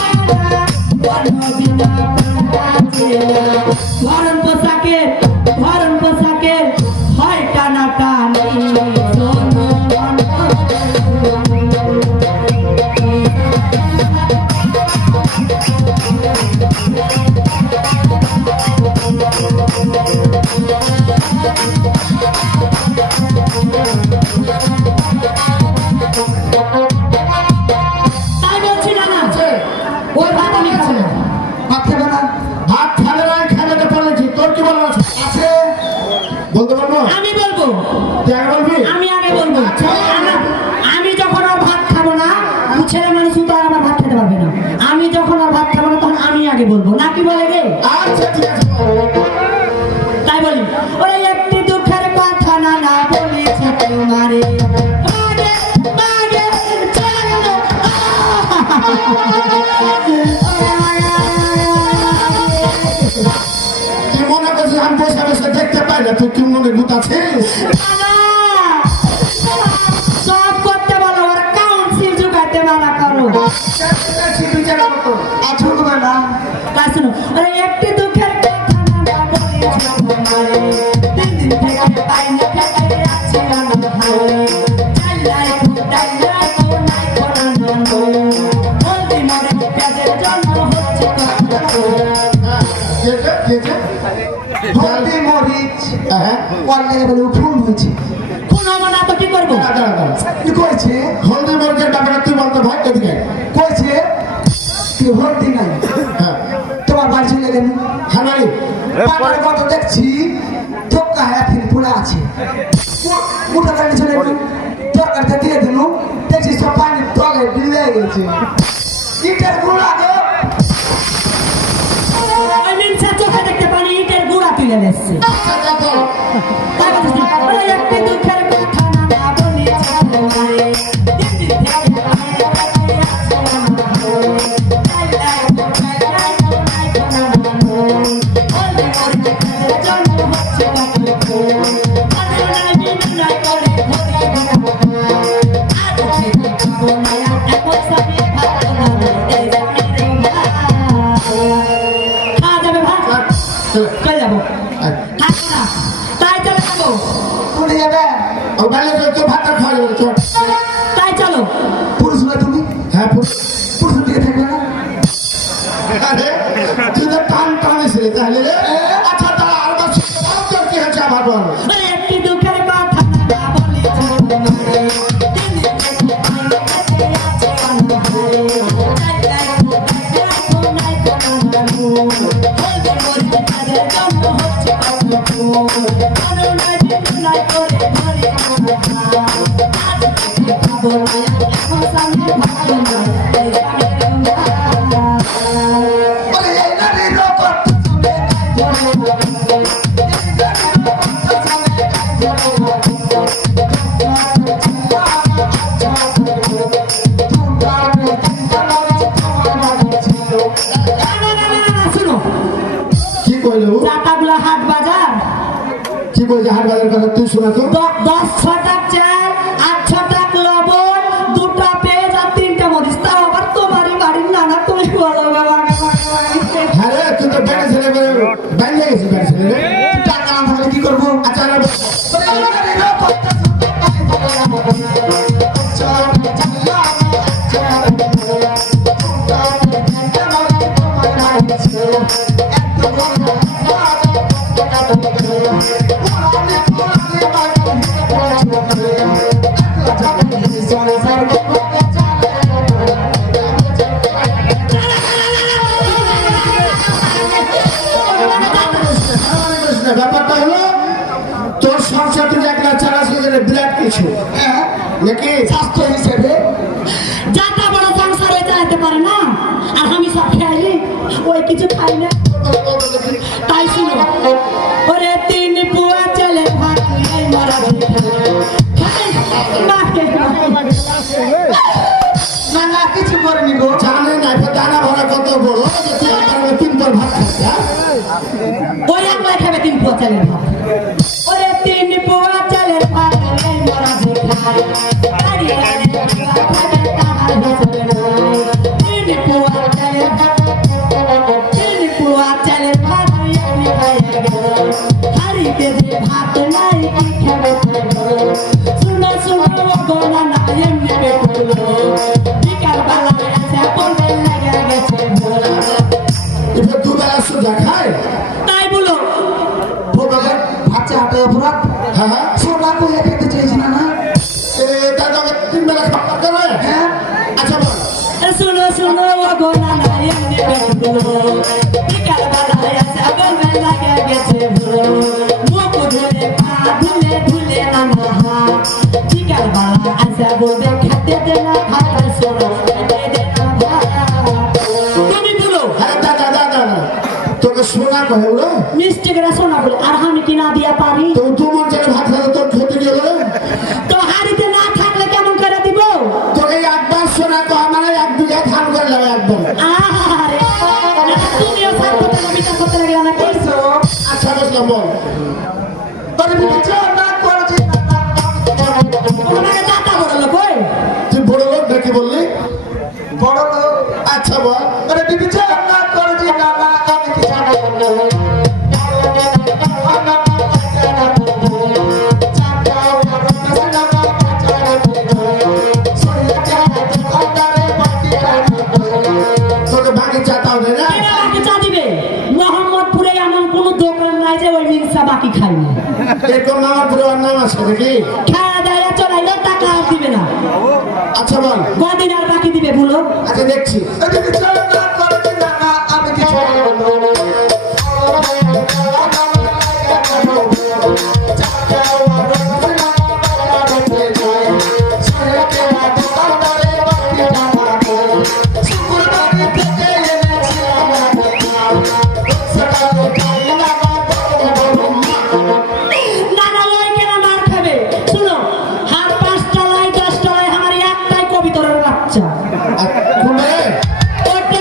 ওয়ানো বিনা কান বাতে না ধরন পোশাকে হয় টানা টানি সোনো তাই বলছি না না ওই ভাত আমি খাবো না ভাত খাবে না ভাত খাবে না খাবে তো বলেছি তোর কি বলার আছে আছে বলতে পারবো আমি বলবো তুই আগে বলবি আমি আগে বলবো আমি যখন আর ভাত খাবো না ছেলে মানুষ তো আর আমার ভাত খেতে পারবে না আমি যখন আর ভাত খাবো না তখন আমি আগে বলবো না কি বলে গে আচ্ছা ঠিক আছে তাই বলি ওরে একটি দুঃখের কথা না না বলেছি তোমারে মাগে মাগে চলো তুই মনে করছিস আমি বসে বসে দেখতে পাই না তুই কি মনে গুতাছিস সব করতে বলো ওর কাউন্সিল জুগাতে মানা করো বিচার করতো আর ঠকবে না তা শুনো আরে একটি দুঃখের কথা না বলেছি তোমারে তিন দিন থেকে পাই না খেতে আছি আমি ভালো চাইলাই খুদাইলাই তো নাই করা না বলতে মরে পেজের জন্য হচ্ছে হলদি মরিচ হ্যাঁ অনলাইনে বলে ফুল হয়েছে কোন আমরা তো কি করবো কি কইছে হলদি মরিচের ব্যাপারে তুই বলতে ভাই এদিকে কইছে কি হলদি নাই হ্যাঁ তোমার বাড়ি চলে গেল হ্যাঁ ভাই পাটার কত দেখছি তোকা এখন পড়ে আছে মোটা গাড়ি চলে গেল তরকারিটা দিয়ে দিল দেখছি সব পানি তলে বিলে গেছে ইটের গুঁড়া গো ওই মিনসা চোখে দেখতে পানি ইটের গুঁড়া তুলে দিচ্ছে তাই বলছিস না? ওরে একটি দুঃখের কথা না বলেছি তোমারে তিন দিন থেকে পাই না খেতে আছি আমি ভালো চাইলাই খুদাইলাই তো নাই করা না বলতে মরে পেজের জন্য থাকবো না তাই চলে যাবো কোথায় যাবে ও বাইরে তো ভাতটা খাওয়া যাবে চল তাই চলো পুরুষ না তুমি হ্যাঁ পুরুষ দিকে থাকবে না আরে তুই তো টান টানিস রে তাহলে রে আচ্ছা তাহলে আর বাস তোর কি হচ্ছে আবার বল ওরে একটি দুঃখের কথা না বলি তোমারে বলে এই নারীর রকম শুনো কি কইলো চাটাগুলা হাট বাজার কি কইছে হাট বাজার কথা তুই শোনা তো 10 ছটা চাল 8 ছটা লবণ 2টা পেঁয়াজ আর 3টা মরিচ তাও আবার তোমারই বাড়ির নানা তুমি বলো বাবা হ্যাঁ রে তুই তো বেড়ে ছেলে বাইরে গেছিস বেড়ে ছেলে রে টাকা না থাকলে কি করবো আচ্ছা না বলে এই নারীর রকম ব্যাপারটা হলো তোর সংসার তুই একলা চালাস বিরাট কিছু নাকি স্বাস্থ্য হিসেবে যাতা বড় সংসারে চালাতে পারে না আর আমি সব খাইলি ওই কিছু খাই না তাই শুনো ওরে 3 পুয়া চলে ভাত এই মরা খাই মাকে না না কিছু করেনি গো জানে না দানা ভরা কত বড় যে তুই আমার তিন তোর ভাত খাস ওই আমরা খাবে 3 পুয়া চলে ভাত ওরে 3 পুয়া চলে ভাত এই মরা খাই আরে আরে খাবে তাহার বসে তিন পুয়া চলে ভাত 3 পুয়া চলে ভাত আমি খাই হারিতে যে ভাত নাই কি খাবে শুনো শুনো গোনা না এমনি বেকুলো বিকাল বেলা আছে পড়ে লাগা গেছে এবার দুবেলা সোজা খায় তাই বলো ভোগালে ভাচ্চা হাটে অপরাধ হ্যাঁ হ্যাঁ সোনা কইয়া খেতে চেয়েছি না না তার তিন বেলা খাবার করে হ্যাঁ আচ্ছা বল শুনো শুনো গোনা না এমনি বেকুলো বিকাল বেলা আছে পড়ে লাগা গেছে মুখ ধুলে পা ধুলে ধুলে না মহা বিকাল বেলা আছে বলবে খেতে দে না ভাত শোনো খেতে দে না ভাত তুমি বলো হ্যাঁ দাদা দাদা তোকে সোনা কহে ওরা মিষ্টি করে শোনা বলে আর আমি কি না দিয়া পারি তো তোমার যেন ভাত খাবে তোর খেতে গেল তো হাড়িতে না থাকলে কেমন করে দিব তোকে একবার সোনা কহ মানে 1 বিঘা ধান করে যাবে একবার আরে তুমিও থাকতে বিচার করতে লাগলে না কিছু আচ্ছা বুঝলাম বল বলে বিচার না করেছি তোমাকে দাতা বড় লোক ওই তুই বড় লোক নাকি বললি বড় লোক আচ্ছা বল বলে বিচার না করেছি না না আমি কি জানি তোকে বাকি চাটাও দে না কেন বাকি চা দিবে মোহাম্মদপুরে এমন কোন দোকান নাই যে ওই মিনসা বাকি খাই না এরকম আমার পরিবার নাম আছে নাকি খাওয়া দাওয়া চলাইলে টাকা আর দিবে না আচ্ছা বল কদিন আর বাকি দিবে বলো আচ্ছা দেখছি বিচার না করেছি না না আমি কি জানি না না ওই কেন মার খাবে শুনো হার 5 তলায় 10 তলায় আমার একটাই কবিতরের বাচ্চা আর কোনে ওটা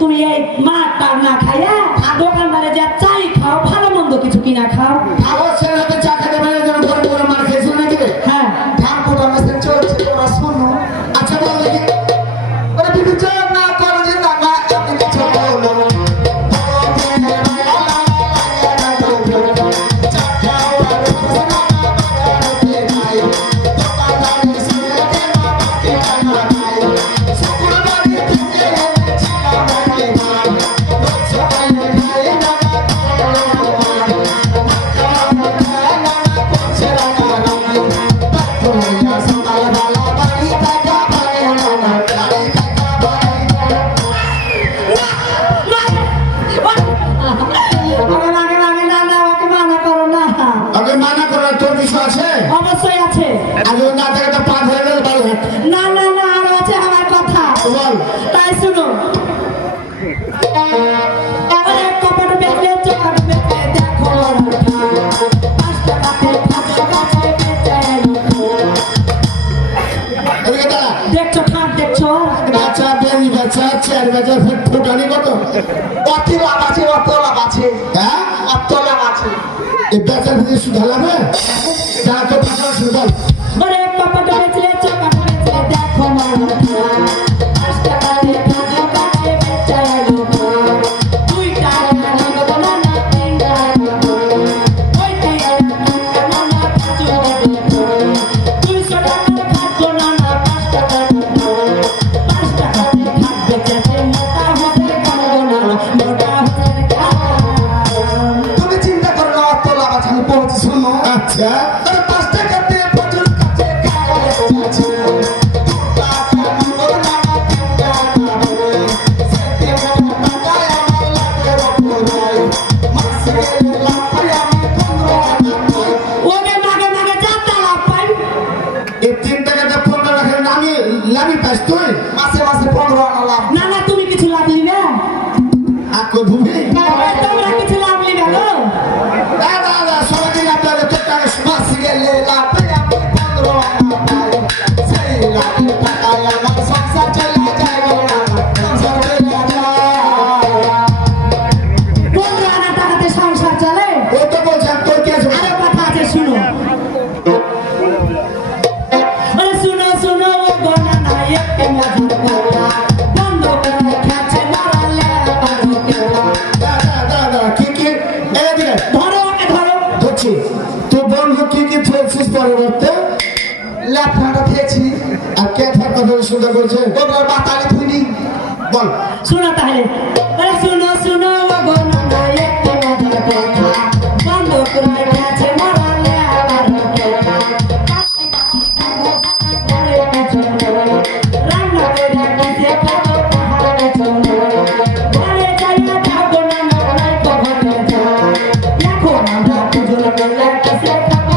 তুমি এই মাছ টার না খাইয়া দোকানদারে যা চাই খাও, ভালো মন্দ কিছু কিনা খাও। আমার ছেলে হাতে চা খেতে পারে যেন ঘরে ঘরে মার খেয়েছিল নাকি রে? হ্যাঁ, ধান কোটা মেশিন চলছে, তোমরা শোনো। আচ্ছা বল দেখি। ওরে বিবি চল না করো যে না না আপনি কিছু বলো। আগে মানা করার তোর কিছু আছে? অবশ্যই আছে। আগে না থেকে তো পা ধরে গেল বাড়ি হাট। না না না, আরো আছে আমার কথা। বল। তাই শুনো, আরে কপাট বেচলে চোখাট বেচলে দেখো পাঁচ টাকাতে খাঁচা কাছে বেচে এদিকে দাঁড়া। দেখছো ঠাট দেখছো। বাচ্চা বেরি বাচ্চা চার বাচ্চা ফুটানি কত? অত লাভ আছে, অত লাভ আছে, হ্যাঁ অত লাভ আছে। এই বেচার ভিতরে সুধা লাগবে? দাঁড়া তো পাশা শুরু বল। আরে কপাট বেচলে চোখাট বেচলে দেখো পাঁচ টাকাতে খাঁচা কাছে বেচে দুই টাকা নগদ না না তিন টাকা ওই টাকা না না পাঁচ টাকা 200 টাকার খাদ্য না না 5 টাকা 5 টাকাতে খাদ্য বেচেছে মোটা হতে পারবো না মোটা হতে তুমি চিন্তা করো না, অত লাভ আছে। আমি বলছি শোনো। আচ্ছা আরে 5 টাকাতে প্রচুর কাছে খাওয়া যাচ্ছে। ওকে মাগে মাগে যাত্রা লাভ পাই। এই 3 টাকাটা 15 রাখেন আমি লাভি পাস তুই মাসে মাসে 15 আনা লাভ। না না, তুমি কিছু লাভ নিবে আকো ধুবি তোমরা কিছু লাভ নিবে গো। দাদা দাদা সবাই আপনাদের তো টাকা মাসে গেলে লাভ পাই আমি 15 আনা পাই। সেই লাভ টাকায় আমার সংসার চলে যায় গো, সংসার চলে যায়। 15 আনা টাকাতে সংসার চলে? ওই তো বলছেন তোর কি আছে? আরো কথা আছে শুনো। আরে শুনো শুনো ও গোনা না একটু মজার কথা বন্ধ করে খেছে মারালে পারো কেলা। দাদা দাদা কি কি এদিকে ধরো ওকে ধরো। ধরছি তুই বন্ধু কি কি খেয়েছিস পরবর্তী লাভ ঠান্ডা খেয়েছি, আর কে থাক কথা সুন্দর করছে ওগুলোর বাতালি ধুইনি। বল শুনো তাহলে, আরে শুনো শুনো ও গোনা না একটু মজার কথা বন্ধ করে খেছে মারালে পারো কেলা। রান্না করে খেতে খাবো পাহাড়ে চলো ঘরে যাইয়া থাকবো না নয় কখনো যাও এখন আমরা পুজোর করলে কিসে খাবো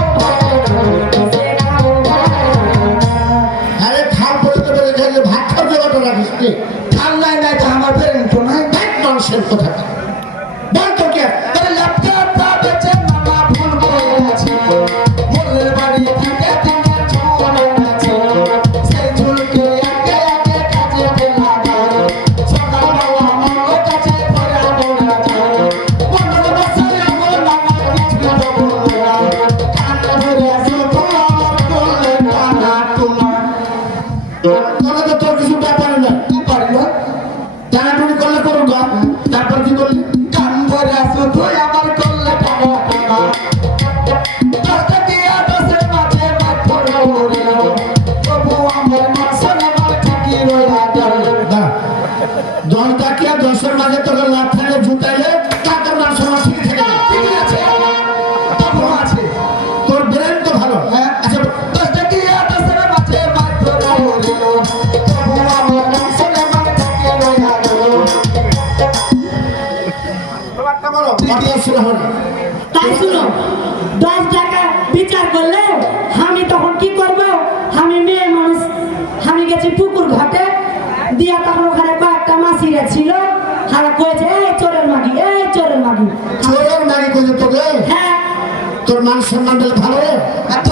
কিসে খাবো। আরে থাল পর্যন্ত বেড়ে গেলে ভাত খাওয়ার জোগাড় রাখিস কি ঠান্ডায় নাই তো আমার ফেরেন তো নাই। ননসেন্স কথা বল তো কে আরে ল্যাপটপটা বেচে মামা ভুল করে আছে। মোলের বাড়ি থেকে তিনটা ঝুল আছে। সেই ঝুলকে একে একে কাজে লাগায়। সকালবেলা আমার কাছে পড়ে পড়ে যায়। 15 বছরে আমার লাগা কিছু দেবো না। কান ধরে শুধু আমার করলে টানা টুনা। তোরা তো তোর কিছু ব্যাপার না কি পারলো? টানাটুনি করলে করুন গা তারপর কি করলি কান ধরে শুধু আমার করলে টানা টুনা। 10 টাকা 10 মাঝে মাথা ঘুরে। তবু আমার মাসে আমার ঠিকই রইলা গেল। দা 10 টাকা 10-এর মাঝে তোকে লাভ থাকলে জুতাইলে টাকার মান সমান ঠিক থেকে যাবে। ঠিক আছে, তবু আছে। তোর ব্রেন তো ভালো হ্যাঁ, আচ্ছা 10 টাকা 10 মাঝে মাথা ঘুরে। তবু আমার মাসে আমার ঠিকই রইলা গেল। ব্যাপারটা বলো কথা শুরু হলো তাই শুনো, 10 টাকা বিচার করলে আমি তখন কি করব? আমি মেয়ে মানুষ, আমি গেছি পুকুর ঘাটে দিয়া, তখন ওখানে কয়েকটা মাসিরা ছিল, তারা কয়েছে এই চোরের মাগি এই চোরের মাগি। চোরের নারী কইছে তোকে হ্যাঁ, তোর মান সম্মান দিলে ভালো রে এত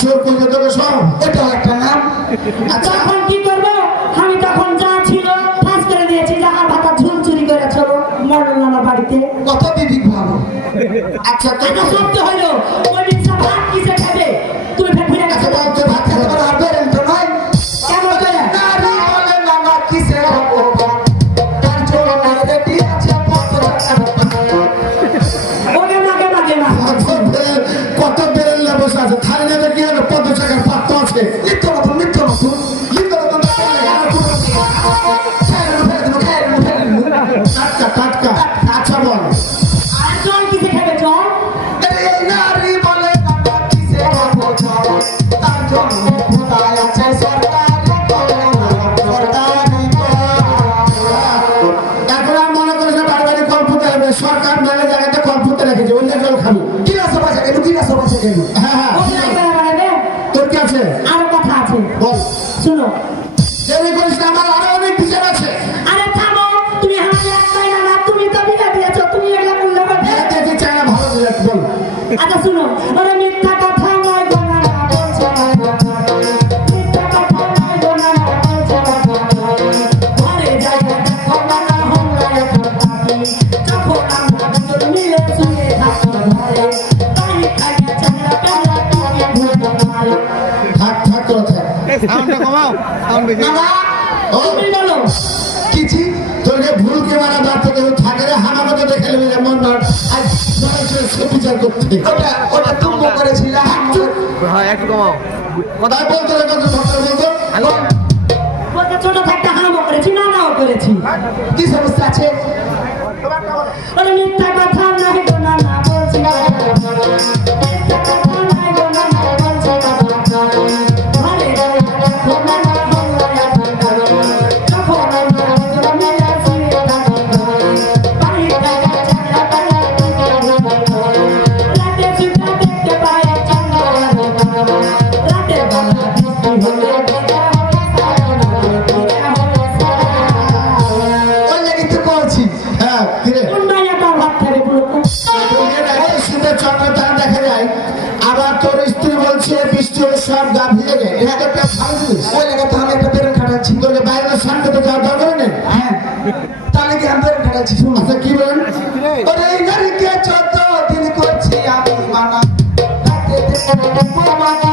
চোর কইছে তোকে সব এটাও একটা নাম। আচ্ছা তখন কি করব? আমি তখন যা ছিল ফাঁস করে দিয়েছি, যাহার ভাতা আচ্ছা তো এটা সত্য হলো ওই মির্জা ভাত কিসে খাবে তুমি ফের ফিরে আচ্ছা গেছো বল তো ভাত খেতে পারো আর বেরেন তো নয় কেমন করে নারী বলে নানা কিসে হবো তার জন্য রেডি আছে ওকে মাকে মাকে মা কত বেরেন লেবস আছে থালি নেবে কি হলো 50 টাকার পাত্র আছে নিত্য নতুন টাটকা টাটকা আচ্ছা বল আর জল কিসে খাবে জল এই নারী বলে নানা কিসে হবো তার জন্য কোথায় আছে সরকারি এখন আর মনে করিস না বাড়ি কল ফুটে হবে সরকার মানে জায়গাতে কল ফুটে রেখেছে অন্য জল খাবো কি রাস্তা পাশে কেন হ্যাঁ হ্যাঁ ওকে রাখবে বাড়াবে তোর কি আছে আরো কথা আছে বল শুনো দেরি করিস না আমার আরো অনেক বিচার আছে আরে থামো তুমি আমাকে একটাই না তুমি তো বিয়ে দিয়েছো তুমি এগুলা বললে হবে বিয়ে দেখে চাই না ভালো দিলে বল আচ্ছা শুনো ওরে মিথ্যা কথা নয় গোনা না বলছে মিথ্যা কথা নয় গোনা না বলছে ঘরে যাই দেখো না হল্লা এখন থাকি যখন আমরা দুজন মিলে শুয়ে থাকি ঘরে তাই খাইয়া চামড়া কামড়া তুমি ভুল মারে থাক থাক তোরা থাক সাউন্ডটা কমাও সাউন্ড বেশি বাবা ও তুমি বলো কিছি তোকে ভুল কে মারা বাদ থেকে থাকে রে হানা মতো দেখে নেবে মন না আজ সে বিচার করতে ওটা তুমি করেছিল হ্যাঁ একটু কমাও কোথায় বলতে রে কত ভক্ত বলতো বলতে ছোট থাকতে হামও করেছি নাও করেছি কি সমস্যা আছে ওরে মিথ্যা কথা নয় গোনা না বলছি মিথ্যা কথা নয় গোনা না বলছি ঘরে যাই দেখো না হল্লা এখন থাকি যখন আমরা দুজন মিলে শুয়ে থাকি ঘরে বাড়ি খাইয়া চামড়া কামড়া তুমি ভুল মারে রাতে সুখা দেখতে পাই চামড়া রাতের বেলা বৃষ্টি হলে ওই লাগি তো করছি হ্যাঁ কিরে শীতের চন্দ্রতারা দেখা যায় আবার তোর স্ত্রী বলছে বৃষ্টি হলে সব গা ভিজে যায় এটা তো একটা ভালো জিনিস ওই লাগে তো আমি একটা বেরন খাটাচ্ছি তোকে বাইরে সামনে তো যাওয়া দরকার নেই হ্যাঁ তাহলে কি আমি বেরন খাটাচ্ছি শুন আচ্ছা কি বলেন ওরে এই নারীকে 14 দিন করছি আমি মানা রাতে দেখে মানা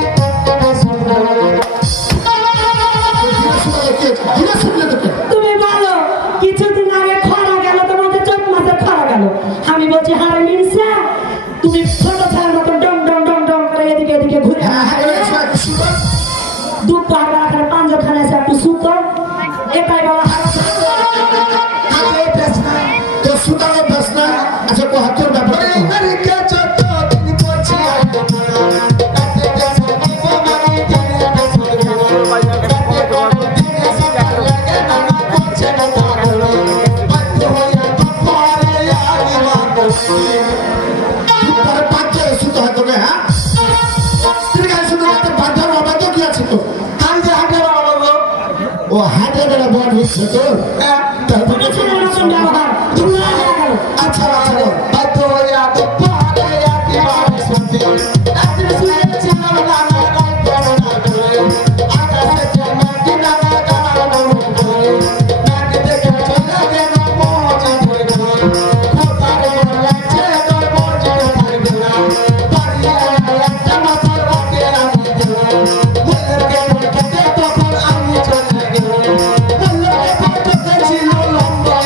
তুমি বলো কিছুদিন আগে খরা গেল তোমাদের 4 মাসের খরা গেল আমি বলছি হারে মিনসা তুমি ছোট ছেলের মতো ডং ডং ডং ডং করে এদিকে এদিকে ঘুরে দুধ তো আমরা এখানে পাঞ্জাখানে আছে একটু সুতো এটাই বলা তোর সুতানো প্রশ্ন আচ্ছা কো হাতের ব্যাপার সুতো হয় তোকে হ্যাঁ স্ত্রী গায়ে শুধু বাধ্য অবাধ্য কি আছে তো কাল যে হাটে বাবা ও হাটে বেড়া বড় হচ্ছে তো তারপরে ছেলের মতন ব্যবহার তুমি আগে গেল আচ্ছা আচ্ছা বাধ্য হয়ে তো পারে আকি বাবা শুনতে রাত্রে শুয়ে ছিল না না আকাশে জানা কিনা না গানা করে নাক দেখে চলে গেল মজা ধরে কোথায় লাগছে তোর মজা ধরে পারিয়া একটা মাথা রাখে আমি বলকে বলকে তখন আমি চলে গেল বলকে বলকে ছিল লম্বা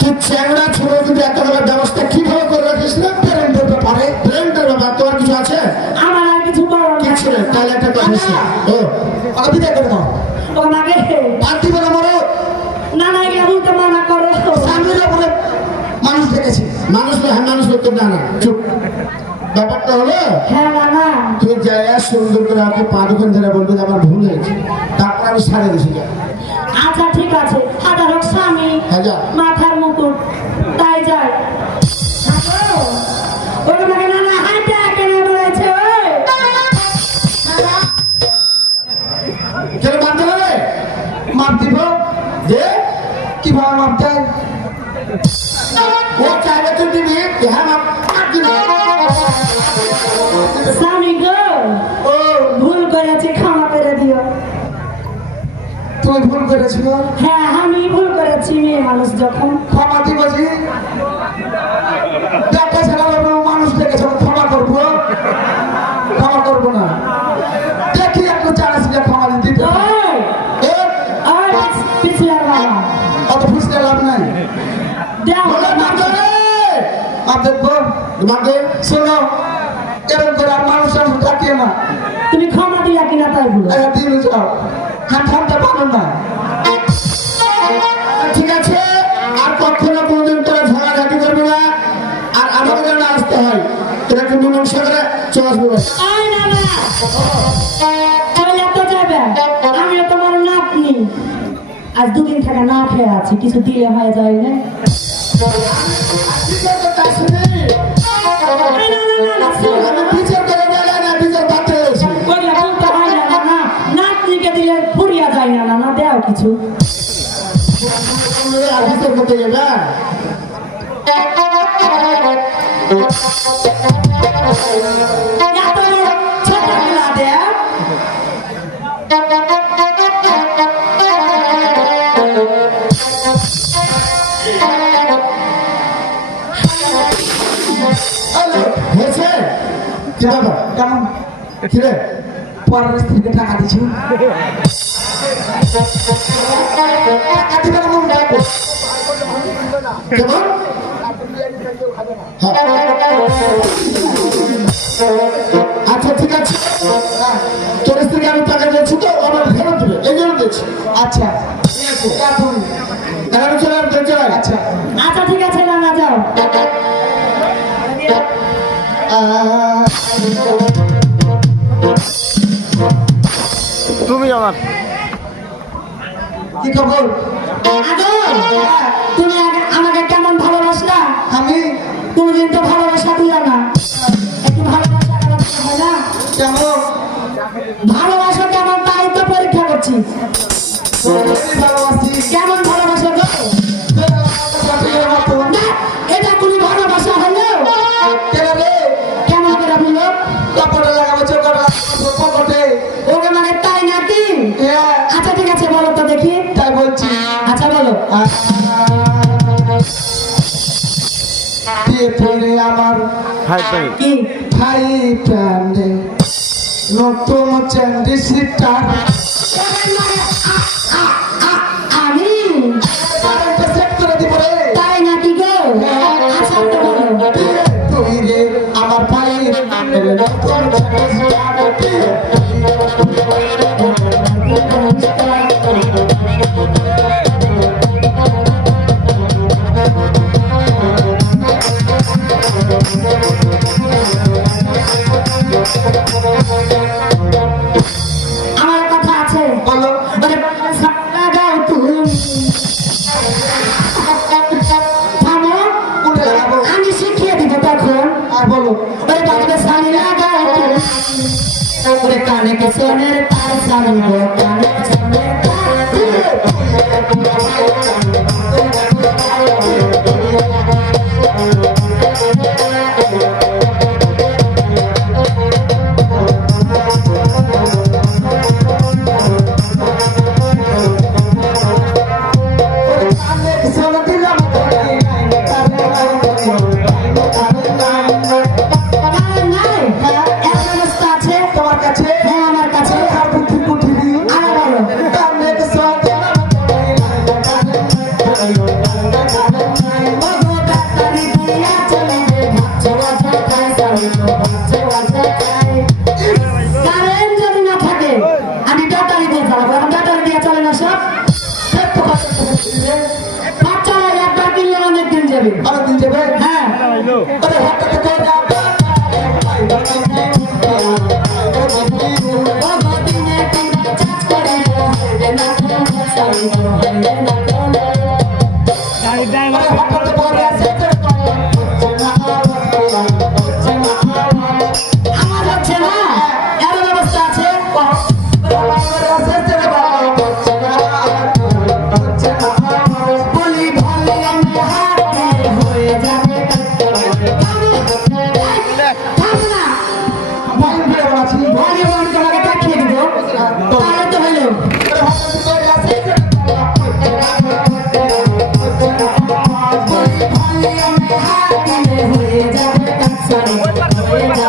তুমি চ্যাংড়া ছোড়ো কিন্তু এত বড় ব্যবস্থা কিভাবে করে রাখিস না প্যারেন্টের ব্যাপারে প্যারেন্টের ব্যাপার তোমার কিছু আছে আমার আর কিছু বলো না কিছু নেই তাহলে একটা কথা ও আগে বিদায় করে দাও ও মাগে পার্টি বলে মরো না না এগুলা বলতে মানা করো সামনের উপরে মানুষ দেখেছি মানুষ হ্যাঁ মানুষ করতে না না চুপ ব্যাপারটা হলো হ্যাঁ না না তুমি জায়গা সুন্দর করে আমাকে পা দোকান ধরে বলবে যে আমার ভুল হয়েছে তারপর আমি সারে দিছি আচ্ছা ঠিক আছে হাজার হোক স্বামী হাজার মাথার মুকুট তাই যায় ওটা মানে না না হাঁটে কেন বলেছে ওই কেন মারতে হবে মার দিব যে কিভাবে মারতে ও চাইবে তুই দিবি হ্যাঁ মার দিবি স্বামী গো ও ভুল করেছে ক্ষমা করে দিও তুমি ভুল করেছো, হ্যাঁ আমি ভুল করেছি, মেয়ে মানুষ যখন। ক্ষমা দিবজি দেখা ছাড়া মানুষ দেখেছো, ক্ষমা করবো? ক্ষমা করবো না। দেখি একটু চালাচ্ছি ক্ষমা দিতে। ওই, ওই, পিছলার বাবা। অত ফুসলে লাভ নাই। দাও, বলে মারবে রে। আর দেখবো তোমাকে, শোনো এরকম করে আর মানুষ ডাকিয়ে না। তুমি ক্ষমা দিলা কিনা তাই বলো। দিনে যাও, হাত হামতে পারো না। ঠিক আছে, আর কখনো কোনদিন তোরা ঝগড়াঝাটি করবি না, আর আমাকে যেন আসতে হয়। তোরা একটু মীমাংসা করে চলে আসবে। এই না না, চলে তো যাবে। আমিও তোমার নাতনি, আজ দুদিন থেকে না খেয়ে আছি, কিছু দিলে হয়ে যায় না। ঠিক আছে, তা শুনি। এই না না না না, শোনো। আমি বিচার করে বেলা না, বিচার পাতে এসে। ওইগুলা বলতে হয় না, না, না, নাতনিকে দিলে ফুরিয়া যায় না, না, না, দেও কিছু। আর বিচার করতে যাবে। এত ছোট খেলা দেও। হ্যালো, হয়েছে? কি ব্যাপার? কেমন কি রে? পরের স্ত্রীকে টাকা দিচ্ছ? টাকা দিবে না মন রাখো। কেমন? হ্যাঁ। আচ্ছা ঠিক আছে, তোর স্ত্রীকে আমি টাকা দিয়েছি তো, আমার ফেরত দেবে, এই জন্য দিয়েছি। আচ্ছা এখানে চলে আসবে, চলে আয়। আচ্ছা আচ্ছা ঠিক আছে, না না যাও। তুমি আমার কি খবর? আগো, তুমি আমাকে কেমন ভালোবাসলা? আমি কোনদিন তো ভালোবাসা দিলা না, একটু ভালোবাসা দিতে হয় না? কেমন ভালোবাসা কেমন তাই তো পরীক্ষা করছি। ভালোবাসি? কেমন ভালোবাসা গো? না, এটা কোনো ভালোবাসা হলো? কেমন করে বলো? কাপড়ে লাগাবো, চোখে লাগাবো, পকেটে। ওকে মানে তাই নাকি? হ্যাঁ, আচ্ছা ঠিক আছে, বলো তো দেখি। তাই বলছি। আচ্ছা বলো। দিয়ে পড়ে আমার ভাই ভাই কি? ভাই প্যান্ডে নতুন চ্যান্ডি সিটার আমি সেট করে দিব রে। তাই নাকি গো? আচ্ছা তো বলো। তুই রে আমার ভাই নতুন চ্যান্ডি আমার কথা আছে। বলো। ওরে লাগাও তুমি। থামো, কোনটা লাগাবো? আমি শিখিয়ে দিব তখন। আর বলো। ওরে বাবা সানি লাগাও তুমি। ওরে কানে কে সোনের তার সানি গো, কানে কে সোনের তার। সোনা দিলাম নাই, নাই, এক ব্যবস্থা আছে। তোমার কাছে হ্যাঁ, আমার কাছে। আর বুদ্ধি বুদ্ধি দিই। আরে বলো। কানে সোনা দিলাম ওগো ডাক্তারি দিয়া চলিবে, ভাবছো আজা খাই, সারিলো ভাবছো আজা খাই। কারেন্ট যদি না থাকে, আমি ব্যাটারি দিয়ে চালাবো। এখন ব্যাটারি দিয়ে চলে না সব। বাচ্চা হয়ে একবার কিনলে অনেক দিন যাবে। অনেকদিন যাবে। হ্যাঁ, আরে হঠাৎ করে ওগো দিনে দিনে চাচ করিলো, হইবে না কোনো, সারিলো হইবে না কোনো। হঠাৎ করে আসে আমার হচ্ছে না, এর ব্যবস্থা আছে। বলি ভালো আমি হাতে হয়ে যাবে। থামো না, ভলি বন্ধ করে দেখিয়ে দিব, তাহলে তো হলো। সারি হয়ে